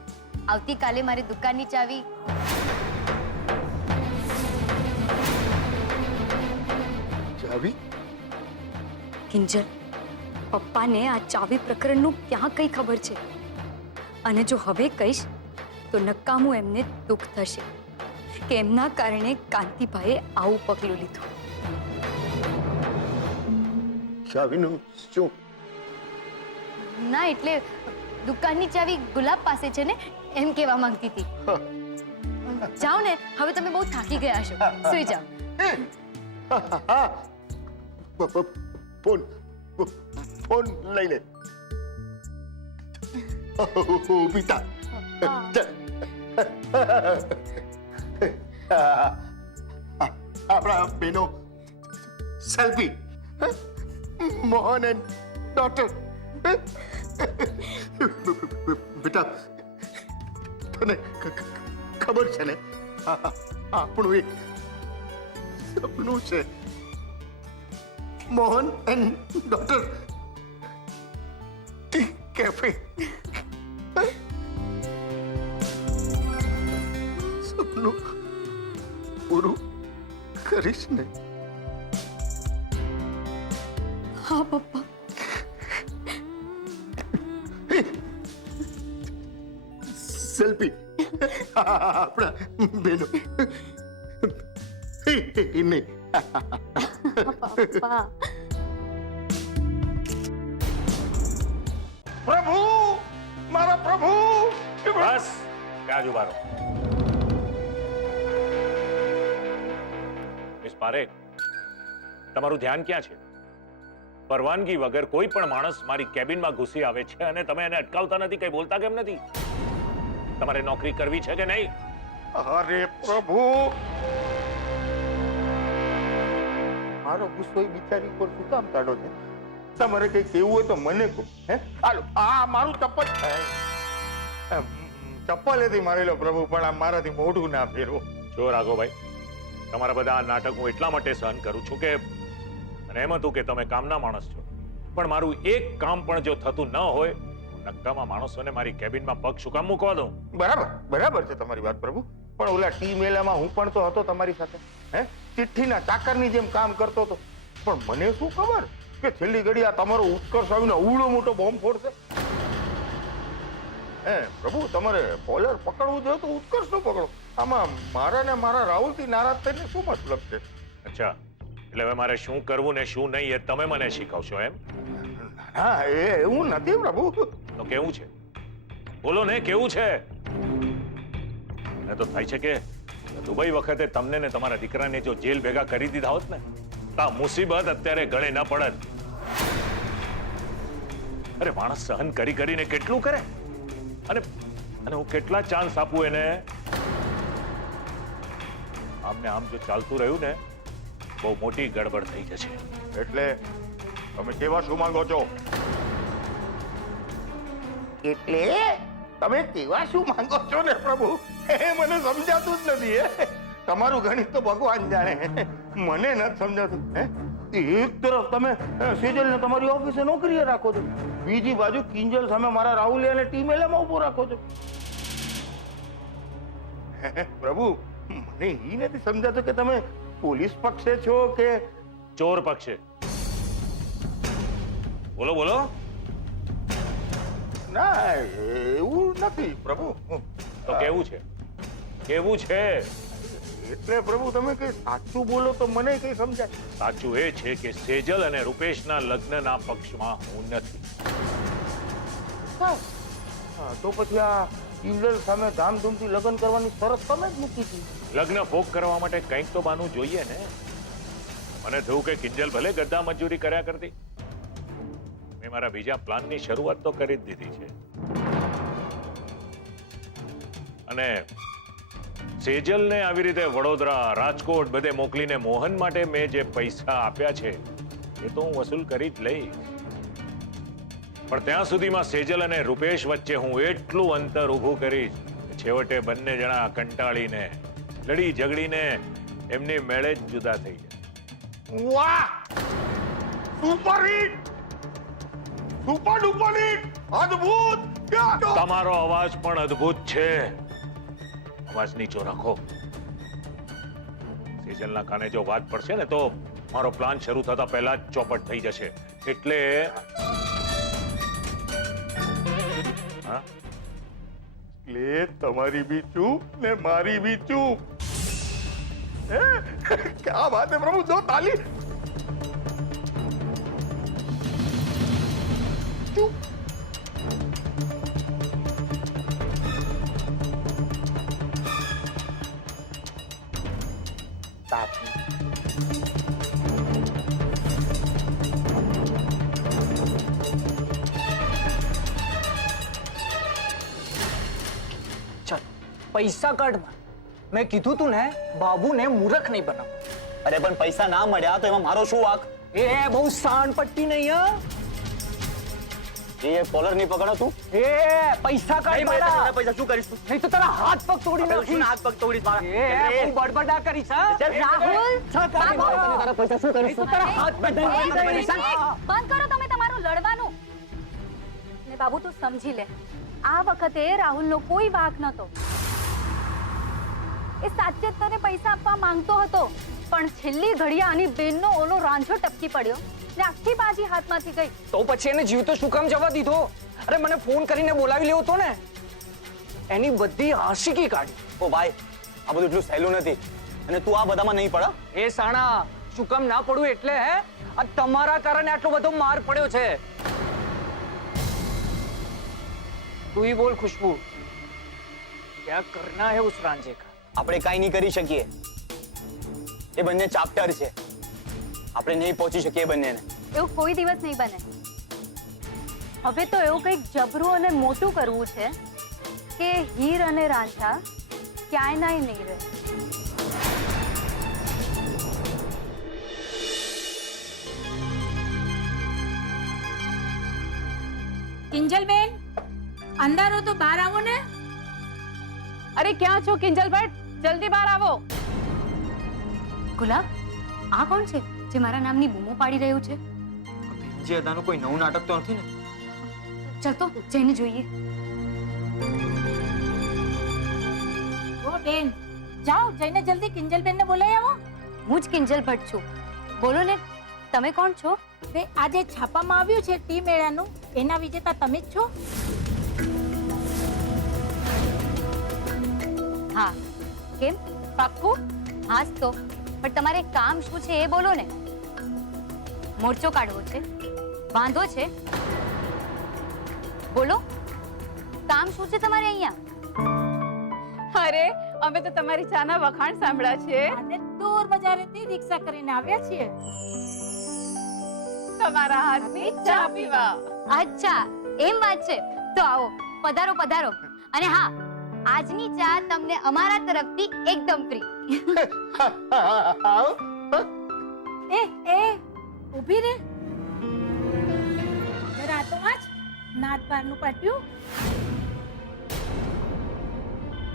આવતીકાલે મારી દુકાનની ચાવી ચાવી? કિંજલ, પપ્પાને આ ચાવી પ્રકરણનું ક્યાં કઈ ખબર છે, અને જો હવે કહીશ તો નકામું એમને દુઃખ થશે કે એમના કારણે કાંતિભાઈએ આવું પગલું લીધું. ચાવીનું શું? ના એટલે દુકાનની ચાવી ગુલાબ પાસે છે ને, એમ કહેવા માંગતી હતી. જાઓ ને, હવે તમે બહુ થાકી ગયા છો, સૂઈ જાઓ. ફોન લઈ લે. પિતા આપણા બેનો સેલ્ફી, મોહન એન્ડ ડોટર. બેટા તને ખબર છે ને આપણું એક સપનું છે Mohan and daughter T cafe સપનું પૂરું કરીશ ને? હા પપ્પા. સેલ્ફી આપણા બેનો નહીં. પપ્પા પ્રભુ, મારા પ્રભુ. બસ ત્યાં જ ઉભા રહો. મિસ પારેખ, તમારું ધ્યાન ક્યાં છે? પરવાનગી વગર કોઈ પણ માણસ મારી કેબિનમાં ઘૂસી આવે છે અને તમે એને અટકાવતા નથી, કઈ બોલતા કેમ નથી? તમારે નોકરી કરવી છે કે નહીં? અરે પ્રભુ, મારો ગુસ્સો એ બિચારી પર શું કામ કાઢો છે? તમારે કઈ કેવું હોય તો મને કહો. હે, હાલો, આ મારું ચપ્પલ ચપ્પલેથી મારી લો પ્રભુ, પણ આ મારાથી મોઢું ના ફેરવો. જો રાઘવભાઈ, તમારા બધા આ નાટક હું એટલા માટે સહન કરું છું કે અને એમ હતું કે તમે કામના માણસ છો, પણ મારું એક કામ પણ જો થતું ન હોય, નક્કામાં માણસોને મારી કેબિનમાં પગ શું કામ મૂકવા દઉં? બરાબર છે તમારી વાત પ્રભુ, પણ ઓલા ટી મેલામાં હું પણ તો હતો તમારી સાથે. હે, ચિઠ્ઠીના ચાકરની જેમ કામ કરતો હતો, પણ મને શું ખબર કે છેલ્લી ઘડી આ તમારો ઉત્કર્ષ આવીને અવળો મોટો બોમ્બ ફોડશે. હે પ્રભુ, તમારે બોલર પકડવું જોઈએ તો ઉત્કર્ષ નો પકડો. આમાં મારા ને મારા રાહુલથી નારાજ થઈને શું મતલબ છે? અચ્છા, એટલે હવે મારે શું કરવું ને શું નહીં એ તમે મને શીખવશો એમ? હા, એવું નથી પ્રભુ. તો કેવું છે? બોલો ને, કેવું છે? મને તો થાય છે કે દુબઈ વખતે તમને ને તમારા દીકરાને જો જેલ ભેગા કરી દીધા હોત ને, તો આ મુસીબત અત્યારે ગળે ન પડત. અરે માણસ સહન કરી કરીને કેટલું કરે, અને હું કેટલા ચાન્સ આપું એને? આમને આમ જો ચાલતું રહ્યું ને, બહુ મોટી ગડબડ થઈ જશે. એટલે તમે કેવા શું માંગો છો? એટલે તમે કેવા શું માંગો છો ને પ્રભુ, એ મને સમજાતું જ નથી. તમારું ગણિત તો ભગવાન જાણે, મને નથી સમજાતું. એક તરફ તમે સેજલને તમારી ઓફિસે નોકરીએ રાખો છો, બીજી બાજુ કિંજલ સામે મારા રાહુલિયાને ટીમ એલામાં ઉભો રાખો છો. પ્રભુ, મને એ નથી સમજાતું કે તમે પોલીસ પક્ષે છો કે ચોર પક્ષે? બોલો બોલો. ના, એવું નથી પ્રભુ. તો કેવું છે? કેવું છે? એટલે પ્રભુ તમે કઈ સાચું બોલો તો મને કઈ સમજાય. સાચું એ છે કે સેજલ અને રૂપેશના લગ્નના પક્ષમાં હું નથી. હા, તો પછી આ કિંજલ સામે ધામધૂમથી લગ્ન કરવાની શરત તમે જ મૂકી હતી. લગ્ન ભોગ કરવા માટે કંઈક તો બાનું જોઈએ ને. મને થયું કે કિંજલ ભલે ગદ્દા મજૂરી કર્યા કરતી, મેં મારા બીજા પ્લાનની શરૂઆત તો કરી જ દીધી છે. અને સેજલને આવી રીતે વડોદરા, રાજકોટ બધે મોકલીને મોહન માટે મેં જે પૈસા આપ્યા છે એ તો હું વસૂલ કરી જ લઈશ. પણ ત્યાં સુધીમાં સેજલ અને રૂપેશ વચ્ચે હું એટલું અંતર ઊભું કરીશ કે છેવટે બંને જણા કંટાળીને, લડી ઝઘડીને એમની મેળે જ જુદા થઈ જાય. વાહ, super hit, super duper hit, અદ્ભુત. તમારો અવાજ પણ અદ્ભુત છે. અવાજ નીચો રાખો. સેજલના કાને જો વાત પડશે ને તો મારો પ્લાન શરૂ થતા પહેલા જ ચોપટ થઈ જશે. એટલે લે, તમારી બી ચૂપ ને મારી બી ચૂપ. ક્યાં વાત હે પ્રભુ, દો તાલી. ચૂપ. પૈસા કાઢમાં મેં કીધું તું ને, બાબુને મૂર્ખ નહીં બનાવ. અરે પણ પૈસા ના મળ્યા તો એમાં મારો શું વાંક? એ બહુ સાણ પટ્ટી નહીં. એ કોલર નહીં પકડો તું. એ પૈસા કાઢ નહીં મળે તો મારા. તારા પૈસા શું કરીશ તું? નહીં તો તારા હાથ પગ તોડી હવે શું નાખીશ. હાથ પગ તોડીશ મારા? એ બહુ બડબડા કરીશ હા? રાહુલ, છ કાઢી મારા તને તારા પૈસા શું કરીશ? નહીં તો તારા હાથ પગ તોડી એક નાખીશ. મિનિટ, બંધ કરો તમે તમારું લડવાનું. ને બાબુ તું સમજી લે, આ વખતે રાહુલનો કોઈ વાંક નતો. એ સાચે જ તને પૈસા આપવા માંગતો હતો, પણ છેલ્લી ઘડીએ આની બેનનો ઓલો રાંઝો ટપકી પડ્યો ને આખી બાજી હાથમાંથી ગઈ. તો પછી એને જીવતો શું કામ જવા દીધો? અરે મને ફોન કરીને બોલાવી લેવો તો ને. એની બધી આશિકી કાઢી. ઓ ભાઈ, આ બધું એટલું સહેલું નથી અને તું આ બધામાં નહીં પડા. એ સાણા શું કામ ના પડવું એટલે હે? આ તમારા કારણે આટલો બધો માર પડ્યો છે. તું ही બોલ खुशबू, क्या करना है उस रांझे का? આપણે કાંઈ નહીં કરી શકીએ. એ બંને ચાપ્ટર છે. આપણે નહીં પહોંચી શકીએ બંનેને. એવું કોઈ દિવસ નહીં બને. હવે તો એવું કંઈક જબરું અને મોટું કરવું છે કે હીર અને રાંઝા ક્યાંય નાય નહીં રહે. કિંજલબેન, અંદર હો તો બહાર આવો ને. અરે ક્યાં છો કિંજલ ભટ્ટ? જલ્દી બહાર આવો. ગુલાબ, આ કોણ છે જે મારા નામની બૂમો પાડી રહ્યું છે? જે અદાનું કોઈ નવું નાટક તો નથી ને? ચાલ તો જઈને જોઈએ. ઓ બેન, જાઓ જઈને જલ્દી કિંજલબેનને બોલાવી આવો. હું જ કિંજલ ભટ્ટ છું. બોલો ને, તમે કોણ છો? તે આજે છાપામાં આવ્યું છે ટી મેળાનું, એના વિજેતા તમે જ છો. હા, કેમ? પાક્કું? હા જ તો, પણ તમારે કામ શું છે એ બોલો ને. મોરચો કાઢવો છે? વાંધો છે? બોલો, કામ શું છે તમારે અહીંયા? અરે અમે તો તમારી ચાના વખાણ સાંભળ્યા છે. અને દૂર બજારેથી રિક્ષા કરીને આવ્યા છીએ. તમારા હાથની ચા પીવા. અચ્છા, એમ વાત છે. તો આવો, પધારો પધારો. અને હા, આજની ચા તમને અમારા તરફથી એકદમ ફ્રી. એ ઊભી રે. જરા તો આજ નાત બારનું પાટ્યું.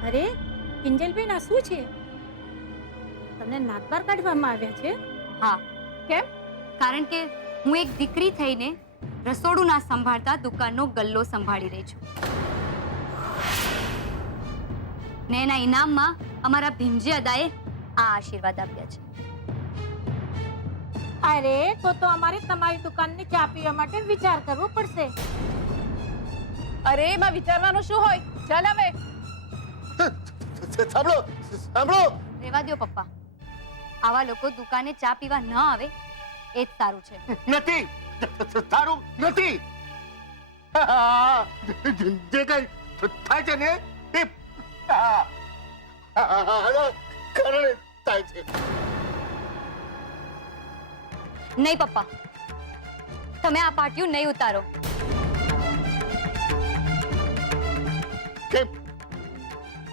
અરે કિંજલબેન, આ શું છે? તમને નાત બાર કાઢવામાં આવ્યા છે? હા. કેમ? કારણ કે હું એક દીકરી થઈને રસોડું ના સંભાળતા દુકાનનો ગલ્લો સંભાળી રહી છું. ને એના ઇનામમાં અમારા ભીમજી અદાએ આ આશીર્વાદ આપ્યા છે. અરે તો અમારે તમારી દુકાનની ચા પીવા માટે વિચાર કરવો પડશે. અરે એમાં વિચારવાનું શું હોય? ચાલ હવે. સાંભળો સાંભળો. રેવા દ્યો પપ્પા. આવા લોકો દુકાને ચા પીવા ન આવે એ જ સારું છે. નથી સારું નથી. જે કઈ થાય છે ને એ કારણે થાય છે. નહીં પપ્પા, તમે આ પાટિયું નહીં ઉતારો. કેમ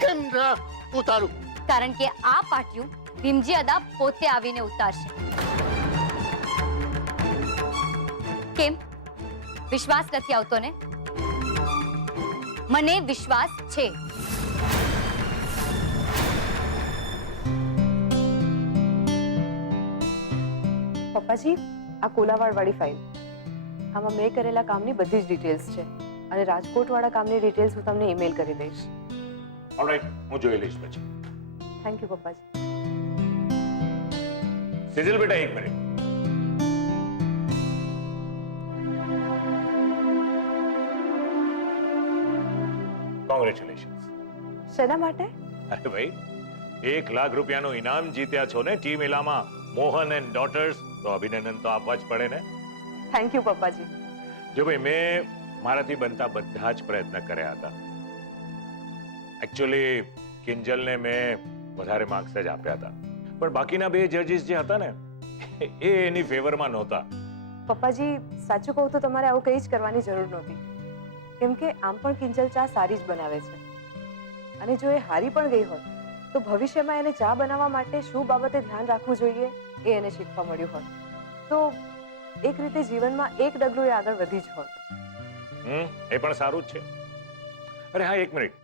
કેમ ના ઉતારું? કારણ કે આ પાટિયું ભીમજી અદા પોતે આવીને ઉતારશે. કેમ? વિશ્વાસ નથી આવતો ને? મને વિશ્વાસ છે. પપ્પાજી, આ કોલાવાડ વાળી ફાઇલ, આમાં મેં કરેલા કામની બધી જ ડિટેલ્સ છે અને રાજકોટ વાળા કામની ડિટેલ્સ હું તમને ઈમેલ કરી દઈશ. ઓલરાઈટ, હું જોઈ લઈશ પછી. Thank you પપ્પાજી. સેજલ બેટા, એક મિનિટ. કોંગ્રેચ્યુલેશન્સ. શેના માટે? અરે ભાઈ, 1 લાખ રૂપિયાનું ઇનામ જીત્યા છો ને ટી મેલામાં. મોહન એન્ડ ડોટર્સ, તો અભિનંદન તો આપવા જ પડે ને. થેન્ક યુ પપ્પાજી. જો ભાઈ, મેં મારાથી બનતા બધા જ પ્રયત્ન કર્યા હતા. એકચ્યુઅલી કિંજલને મેં વધારે માર્ક્સ જ આપ્યા હતા, પણ બાકીના 2 જજીસ જે હતા ને એ એની ફેવરમાં નહોતા. પપ્પાજી, સાચું કહું તો તમારે આવું કંઈ જ કરવાની જરૂર નહોતી, કેમ કે આમ પણ કિંજલ ચા સારી જ બનાવે છે અને જો એ હારી પણ ગઈ હોત તો ભવિષ્યમાં એને ચા બનાવવા માટે શું બાબતે ધ્યાન રાખવું જોઈએ એ એને શીખવા મળ્યું હોત, તો એક રીતે જીવનમાં એક ડગલું એ આગળ વધી જ હોત. એ પણ સારું જ છે. અરે હા, 1 મિનિટ,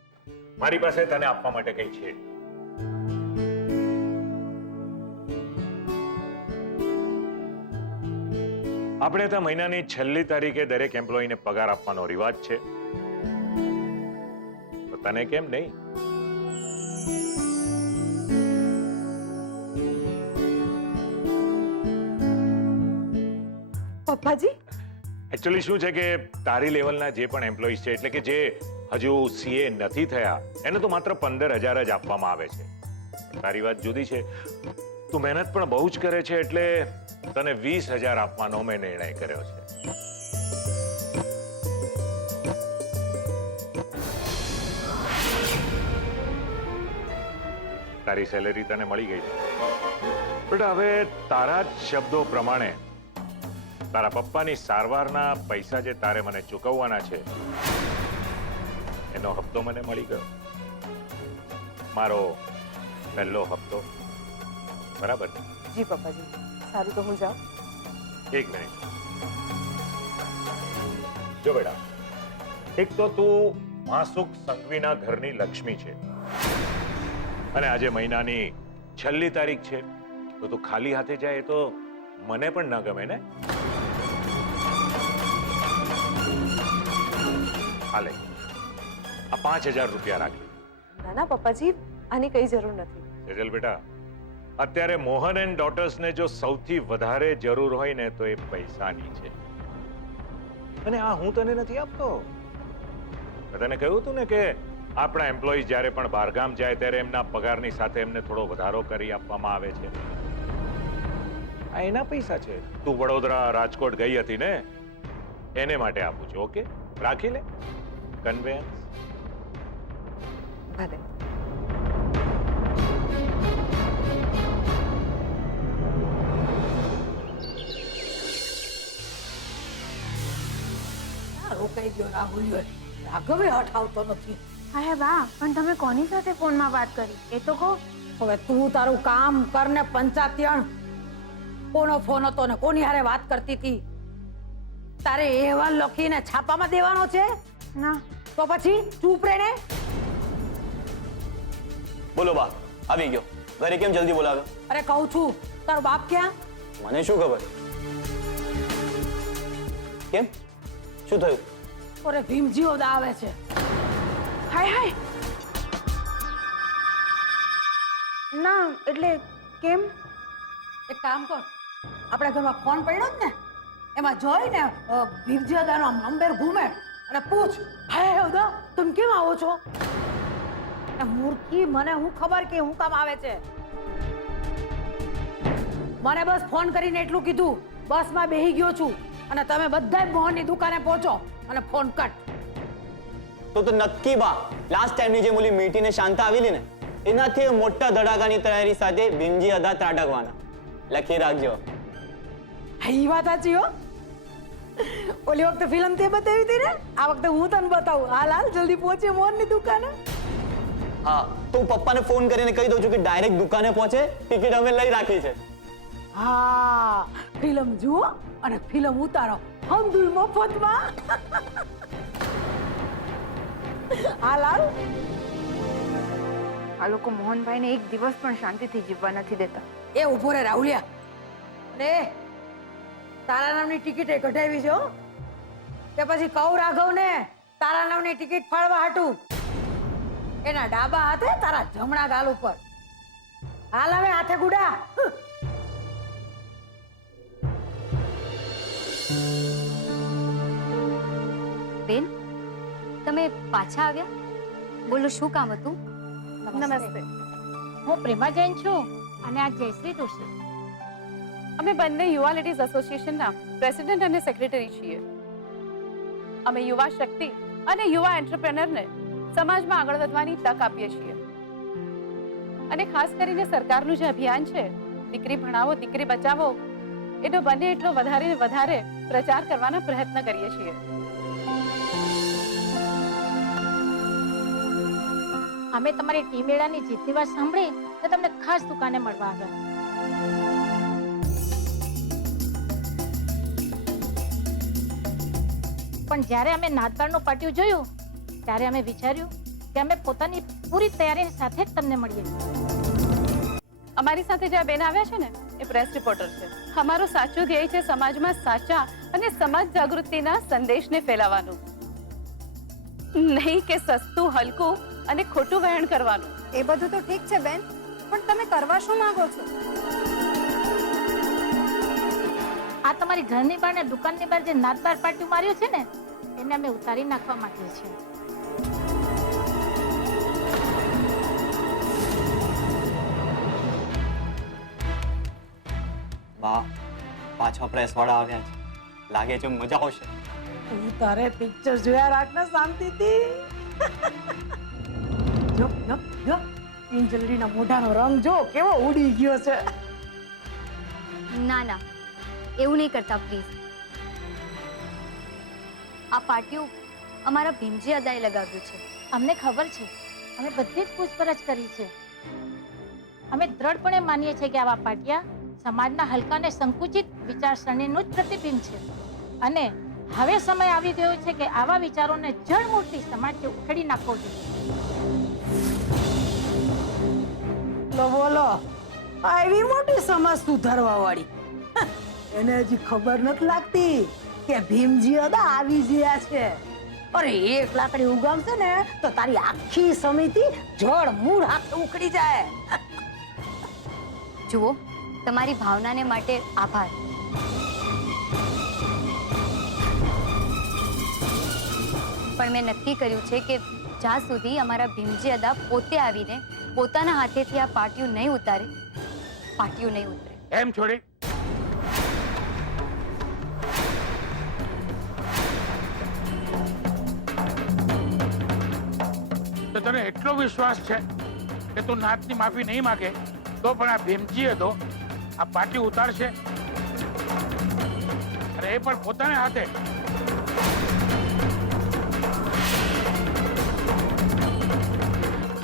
મારી પાસે તને આપવા માટે કંઈ છે. આપણે ત્યાં મહિનાની છેલ્લી તારીખે દરેક એમ્પ્લોયીને પગાર આપવાનો રિવાજ છે. તો તને કેમ નહીં? પપ્પાજી એકચ્યુઅલી શું છે કે તારી લેવલના જે પણ એમ્પ્લોઈઝ છે, એટલે કે જે હજુ સીએ નથી થયા, એને તો માત્ર 15,000 જ આપવામાં આવે છે. તારી વાત જુદી છે. તું મહેનત પણ બહુ જ કરે છે, એટલે તને 20,000 આપવાનો મેં નિર્ણય કર્યો છે. તારી સેલેરી તને મળી ગઈ છે. બેટા, હવે તારા જ શબ્દો પ્રમાણે તારા પપ્પાની સારવારના પૈસા જે તારે મને ચૂકવવાના છે, એનો હપ્તો મને મળી ગયો. મારો પહેલો હપ્તો. બરાબર? જી પપ્પાજી. સારું, તો હું જાઉં. 1 મિનિટ. જો બેટા, એક તો તું માસુક સંઘવીના ઘરની લક્ષ્મી છે, અને આજે મહિનાની છેલ્લી તારીખ છે, તો તું ખાલી હાથે જાય એ તો મને પણ ન ગમે ને. હાલે, આ 5,000 રૂપિયા રાખી. ના ના પપ્પાજી, આની કઈ જરૂર નથી. સેજલ બેટા, અત્યારે મોહન એન્ડ ડોટર્સને જો સૌથી વધારે જરૂર હોય ને, તો એ પૈસાની છે. અને આ હું તને નથી આપતો. મેં તને કહ્યું હતું ને કે આપણા એમ્પ્લોઈઝ જ્યારે પણ બહારગામ જાય ત્યારે એમના પગારની સાથે એમને થોડો વધારો કરી આપવામાં આવે છે. આ એના પૈસા છે. તું વડોદરા, રાજકોટ ગઈ હતી ને, એને માટે આપું છું. ઓકે, રાખી લે. કન્વેન્સ. ભલે. રોકાઈ ગયો રાહુલ. રાઘવે હઠ આવતો નથી. અરે વાહ, પણ તમે કોની સાથે ફોનમાં વાત કરી એ તો કહો. હવે તું તારું કામ કર ને પંચાયણ. કોનો ફોન હતો ને કોની હારે વાત કરતી હતી? તારે અહેવાલ લખીને છાપામાં દેવાનો છે? ના. તો પછી ચૂપ રહેને. બોલો બા, આવી ગયો. ઘરે કેમ જલ્દી બોલાવ્યો? અરે કહું છું, તારો બાપ ક્યાં? મને શું ખબર? કેમ, શું થયું? ઓરે ભીમજીઓ આવે છે. હાય હાય. ના એટલે કેમ? એક કામ કર, આપણા ઘરમાં ફોન પડ્યો જ ને, એમાં જોઈને ભીમજી દાનો નંબર ઘૂમે અને પૂછ, હાય ઉદા તમે કેમ આવો છો? મૂર્ખી, મને હું ખબર કે હું કામ આવે છે. મને બસ ફોન કરીને એટલું કીધું, બસમાં બેહી ગયો છું અને તમે બધા મોહનની દુકાને પહોંચો અને ફોન કટ. તો નક્કી બા, લાસ્ટ ટાઈમની જે ઓલી મીટીને શાંતા આવેલી ને, એનાથી મોટા ધડાકાની તૈયારી સાથે ભીમજી અદા ત્રાટકવાના. લખી રાખજો. એ વાત સાચી હો. ઓલી વખતે ફિલ્મ તે બતાવી હતી ને, આ વખતે હું તને બતાવું. હાલ હાલ જલ્દી પહોંચે મોહનની દુકાને. હા, તો હું પપ્પાને ફોન કરીને કહી દઉં છું કે ડાયરેક્ટ દુકાને પહોંચે. ટિકિટ અમે લઈ રાખી છે. હા, ફિલ્મ જુઓ અને ફિલ્મ ઉતારો હમદુલ મફતમાં. હાલ હાલ. આ લોકો મોહનભાઈને એક દિવસ પણ શાંતિથી જીવવા નથી દેતા. એ ઉભો રે રાહુલિયા. અને તારા નામની ટિકિટ એ કઢાવી છે હો. કે પછી કહું રાઘવને તારા નામની ટિકિટ ફાળવા હાટું. એના ડાબા હાથે તારા જમણા ગાલ ઉપર. હાલ હવે હાથે ગુડા. બેન, તમે પાછા આવ્યા? બોલો, શું કામ હતું? નમસ્તે. હું પ્રેમા જૈન છું અને આ જયશ્રી દોશી. અમે બંને યુવા લેડીઝ એસોસિએશનના પ્રેસિડેન્ટ અને સેક્રેટરી છીએ. અમે યુવા શક્તિ અને યુવા એન્ટરપ્રેનરને સમાજમાં આગળ વધવાની તક આપીએ છીએ. અને ખાસ કરીને સરકારનું જે અભિયાન છે, દીકરી ભણાવો દીકરી બચાવો, એનો બને એટલો વધારે પ્રચાર કરવાના પ્રયત્ન કરીએ છીએ. અમે તમારી ટી મેળાની જીતની વાત સાંભળી તો તમને ખાસ દુકાને મળવા આવ્યા. પણ જ્યારે અમે નાતબારનું પાટિયું જોયું ત્યારે અમે વિચાર્યું કે અમે પોતાની પૂરી તૈયારી સાથે જ તમને મળીએ. અમારી સાથે જે આ બેન આવ્યા છે ને એ પ્રેસ રિપોર્ટર છે. અમારો સાચો ધ્યેય છે સમાજમાં સાચા અને સમાજ જાગૃતિના સંદેશને ફેલાવવાનું, નહીં કે સસ્તું, હલકું અને ખોટું વહેણ કરવાનું. એ બધું તો ઠીક છે બેન, પણ તમે કરવા શું માંગો છો? આ તમારી ઘરની બહાર ને દુકાનની બહાર જે નાતબાર પાટિયું માર્યું છે ને એને અમે ઉતારી નાખવા માંગીએ છીએ. વાહ, પાછા પ્રેસ વાળા આવ્યા છે. લાગે છે મજા આવશે. તું તારે પિક્ચર જોયા રાખ ને શાંતિથી. જો જો જો કિંજલડીના મોઢાનો રંગ જો કેવો ઉડી ગયો છે. ના ના, એવું નહીં કરતા પ્લીઝ. આ પાટિયું અમારા ભીમજી અદાએ લગાવ્યું છે. અમને ખબર છે, અમે બધી જ પૂછપરછ કરી છે. અમે દ્રઢપણે માનીએ છીએ કે આવા પાટિયા સમાજના હલકા અને સંકુચિત વિચારસરણીનું જ પ્રતિબિંબ છે અને હવે સમય આવી ગયો છે કે આવા વિચારોને જડમૂળથી સમાજથી ઉખેડી નાખવો જોઈએ. બોલો, આવી મોટી સમાજ સુધારવા વાળી એને હજી ખબર નથી લાગતી કે ભીમજી અદા આવી ગયા છે. અરે એક લાકડી ઉગામશે ને તો તારી આખી સમિતિ જળ મૂળ હાથે ઉખડી જાય. જુઓ, તમારી ભાવનાને માટે આભાર, પણ મેં નક્કી કર્યું છે કે જ્યાં સુધી અમારા ભીમજી અદા પોતે આવીને પોતાના હાથેથી આ પાટિયું નહીં ઉતારે, પાટિયું નહીં ઉતરે. એમ છોડી તો તને એટલો વિશ્વાસ છે કે તું નાતની માફી નહીં માગે તો પણ આ ભીમજી હતો આ પાટિયું ઉતારશે, અને એ પણ પોતાના હાથે?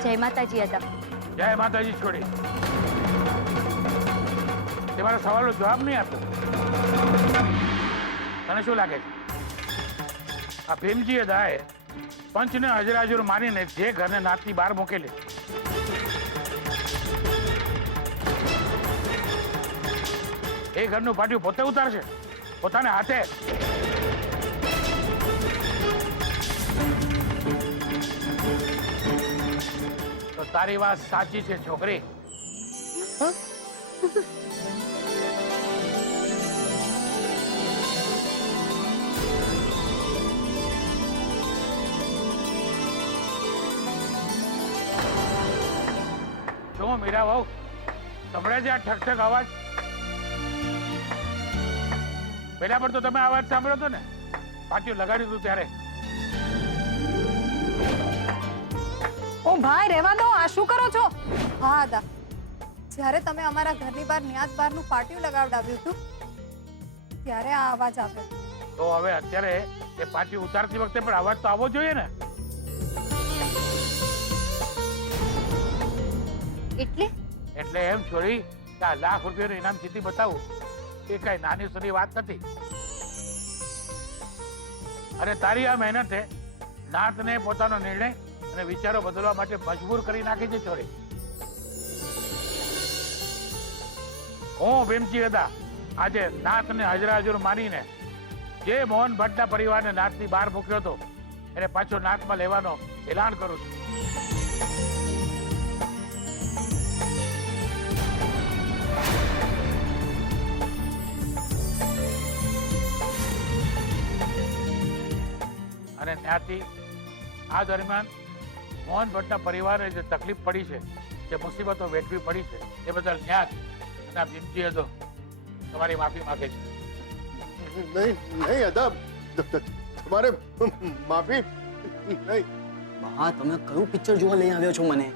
જય માતાજી અદા. જય માતાજી છોડી. તે મારા સવાલનો જવાબ નહીં આપ્યો. તને શું લાગે છે આ ભીમજી અદાએ પંચને હજરાજર માનીને જે ઘરને નાતની બહાર મૂકેલી એ ઘરનું પાટિયું પોતે ઉતારશે પોતાના હાથે? તો તારી વાત સાચી છે છોકરી. શું મીરા બહુ સંભળાય છે આ ઠક ઠક અવાજ? પેલા પર તો તમે અવાજ સાંભળ્યો હતો ને પાટિયું લગાડ્યું હતું ત્યારે? ઓ ભાઈ રહેવા દો, આ શું કરો છો? હા દા, જ્યારે તમે અમારા ઘરની બહાર ન્યાત બહારનું પાટિયું લગાવડાવ્યું હતું ત્યારે આ અવાજ આવ્યો. તો હવે અત્યારે એ પાટિયું ઉતારતી વખતે પણ અવાજ તો આવવો જોઈએ ને? એટલે એમ છોડી કે આ લાખ રૂપિયાનું ઇનામ જીતી બતાવું એ કઈ નાની સુની વાત નથી. અને તારી આ મહેનતે નાતને પોતાનો નિર્ણય અને વિચારો બદલવા માટે મજબૂર કરી નાખી છે છોડી. હું ભીમજી અદા આજે નાતને હજરાજર માનીને જે મોહન ભટ્ટના પરિવારને નાતની બહાર મૂક્યો હતો એને પાછો નાતમાં લેવાનો એલાન કરું છું. અને ત્યાંથી આ દરમિયાન મોહન ભટ્ટના પરિવારને જે તકલીફ પડી છે, જે મુસીબતો વેઠવી પડી છે એ બદલ ન્યાત અને આ ભીમજી અદો તમારી માફી માંગે છે. નહીં નહીં અદા, તમારે માફી નહીં. હા, તમે કયું પિક્ચર જોવા લઈ આવ્યો છો મને?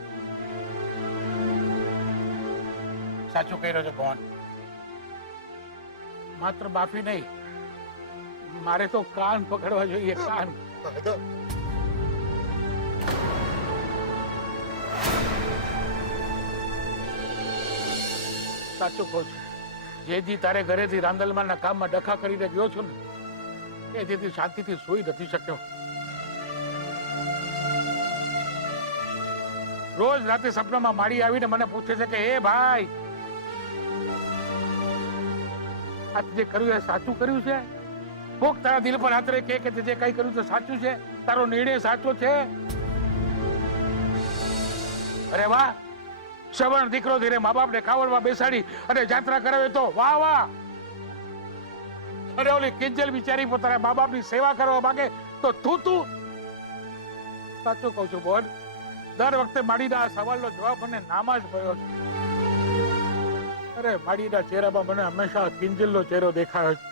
સાચું કહી રહ્યો છે મોહન. માત્ર માફી નહીં, મારે તો કાન પકડવા જોઈએ, કાન. સાચું કહું છું, જે દી તારે ઘરેથી રાંદલમાના કામમાં ડખા કરીને ગયો છું ને એ જેથી શાંતિથી સૂઈ નથી શક્યો. રોજ રાતે સપનામાં માડી આવીને મને પૂછે છે કે હે ભાઈ, આ તે જે કર્યું એ સાચું કર્યું છે? કોક તારા દિલ પર હાથ રહે કે તે જે કઈ કર્યું તે સાચું છે? તારો નિર્ણય સાચો છે? અરે વાહ, સવર્ણ દીકરો ધીરે મા બાપને કાવડમાં બેસાડી અને જાત્રા કરાવે તો વાહ વાહ. અરે ઓલી કિંજલ બિચારી પોતાના મા બાપની સેવા કરવા માંગે તો તું સાચું કહું છું બોન, દર વખતે માડીના આ સવાલનો જવાબ મને નામાં જ મળ્યો છે. અરે માડીના ચહેરામાં મને હંમેશા કિંજલનો ચહેરો દેખાયો છે.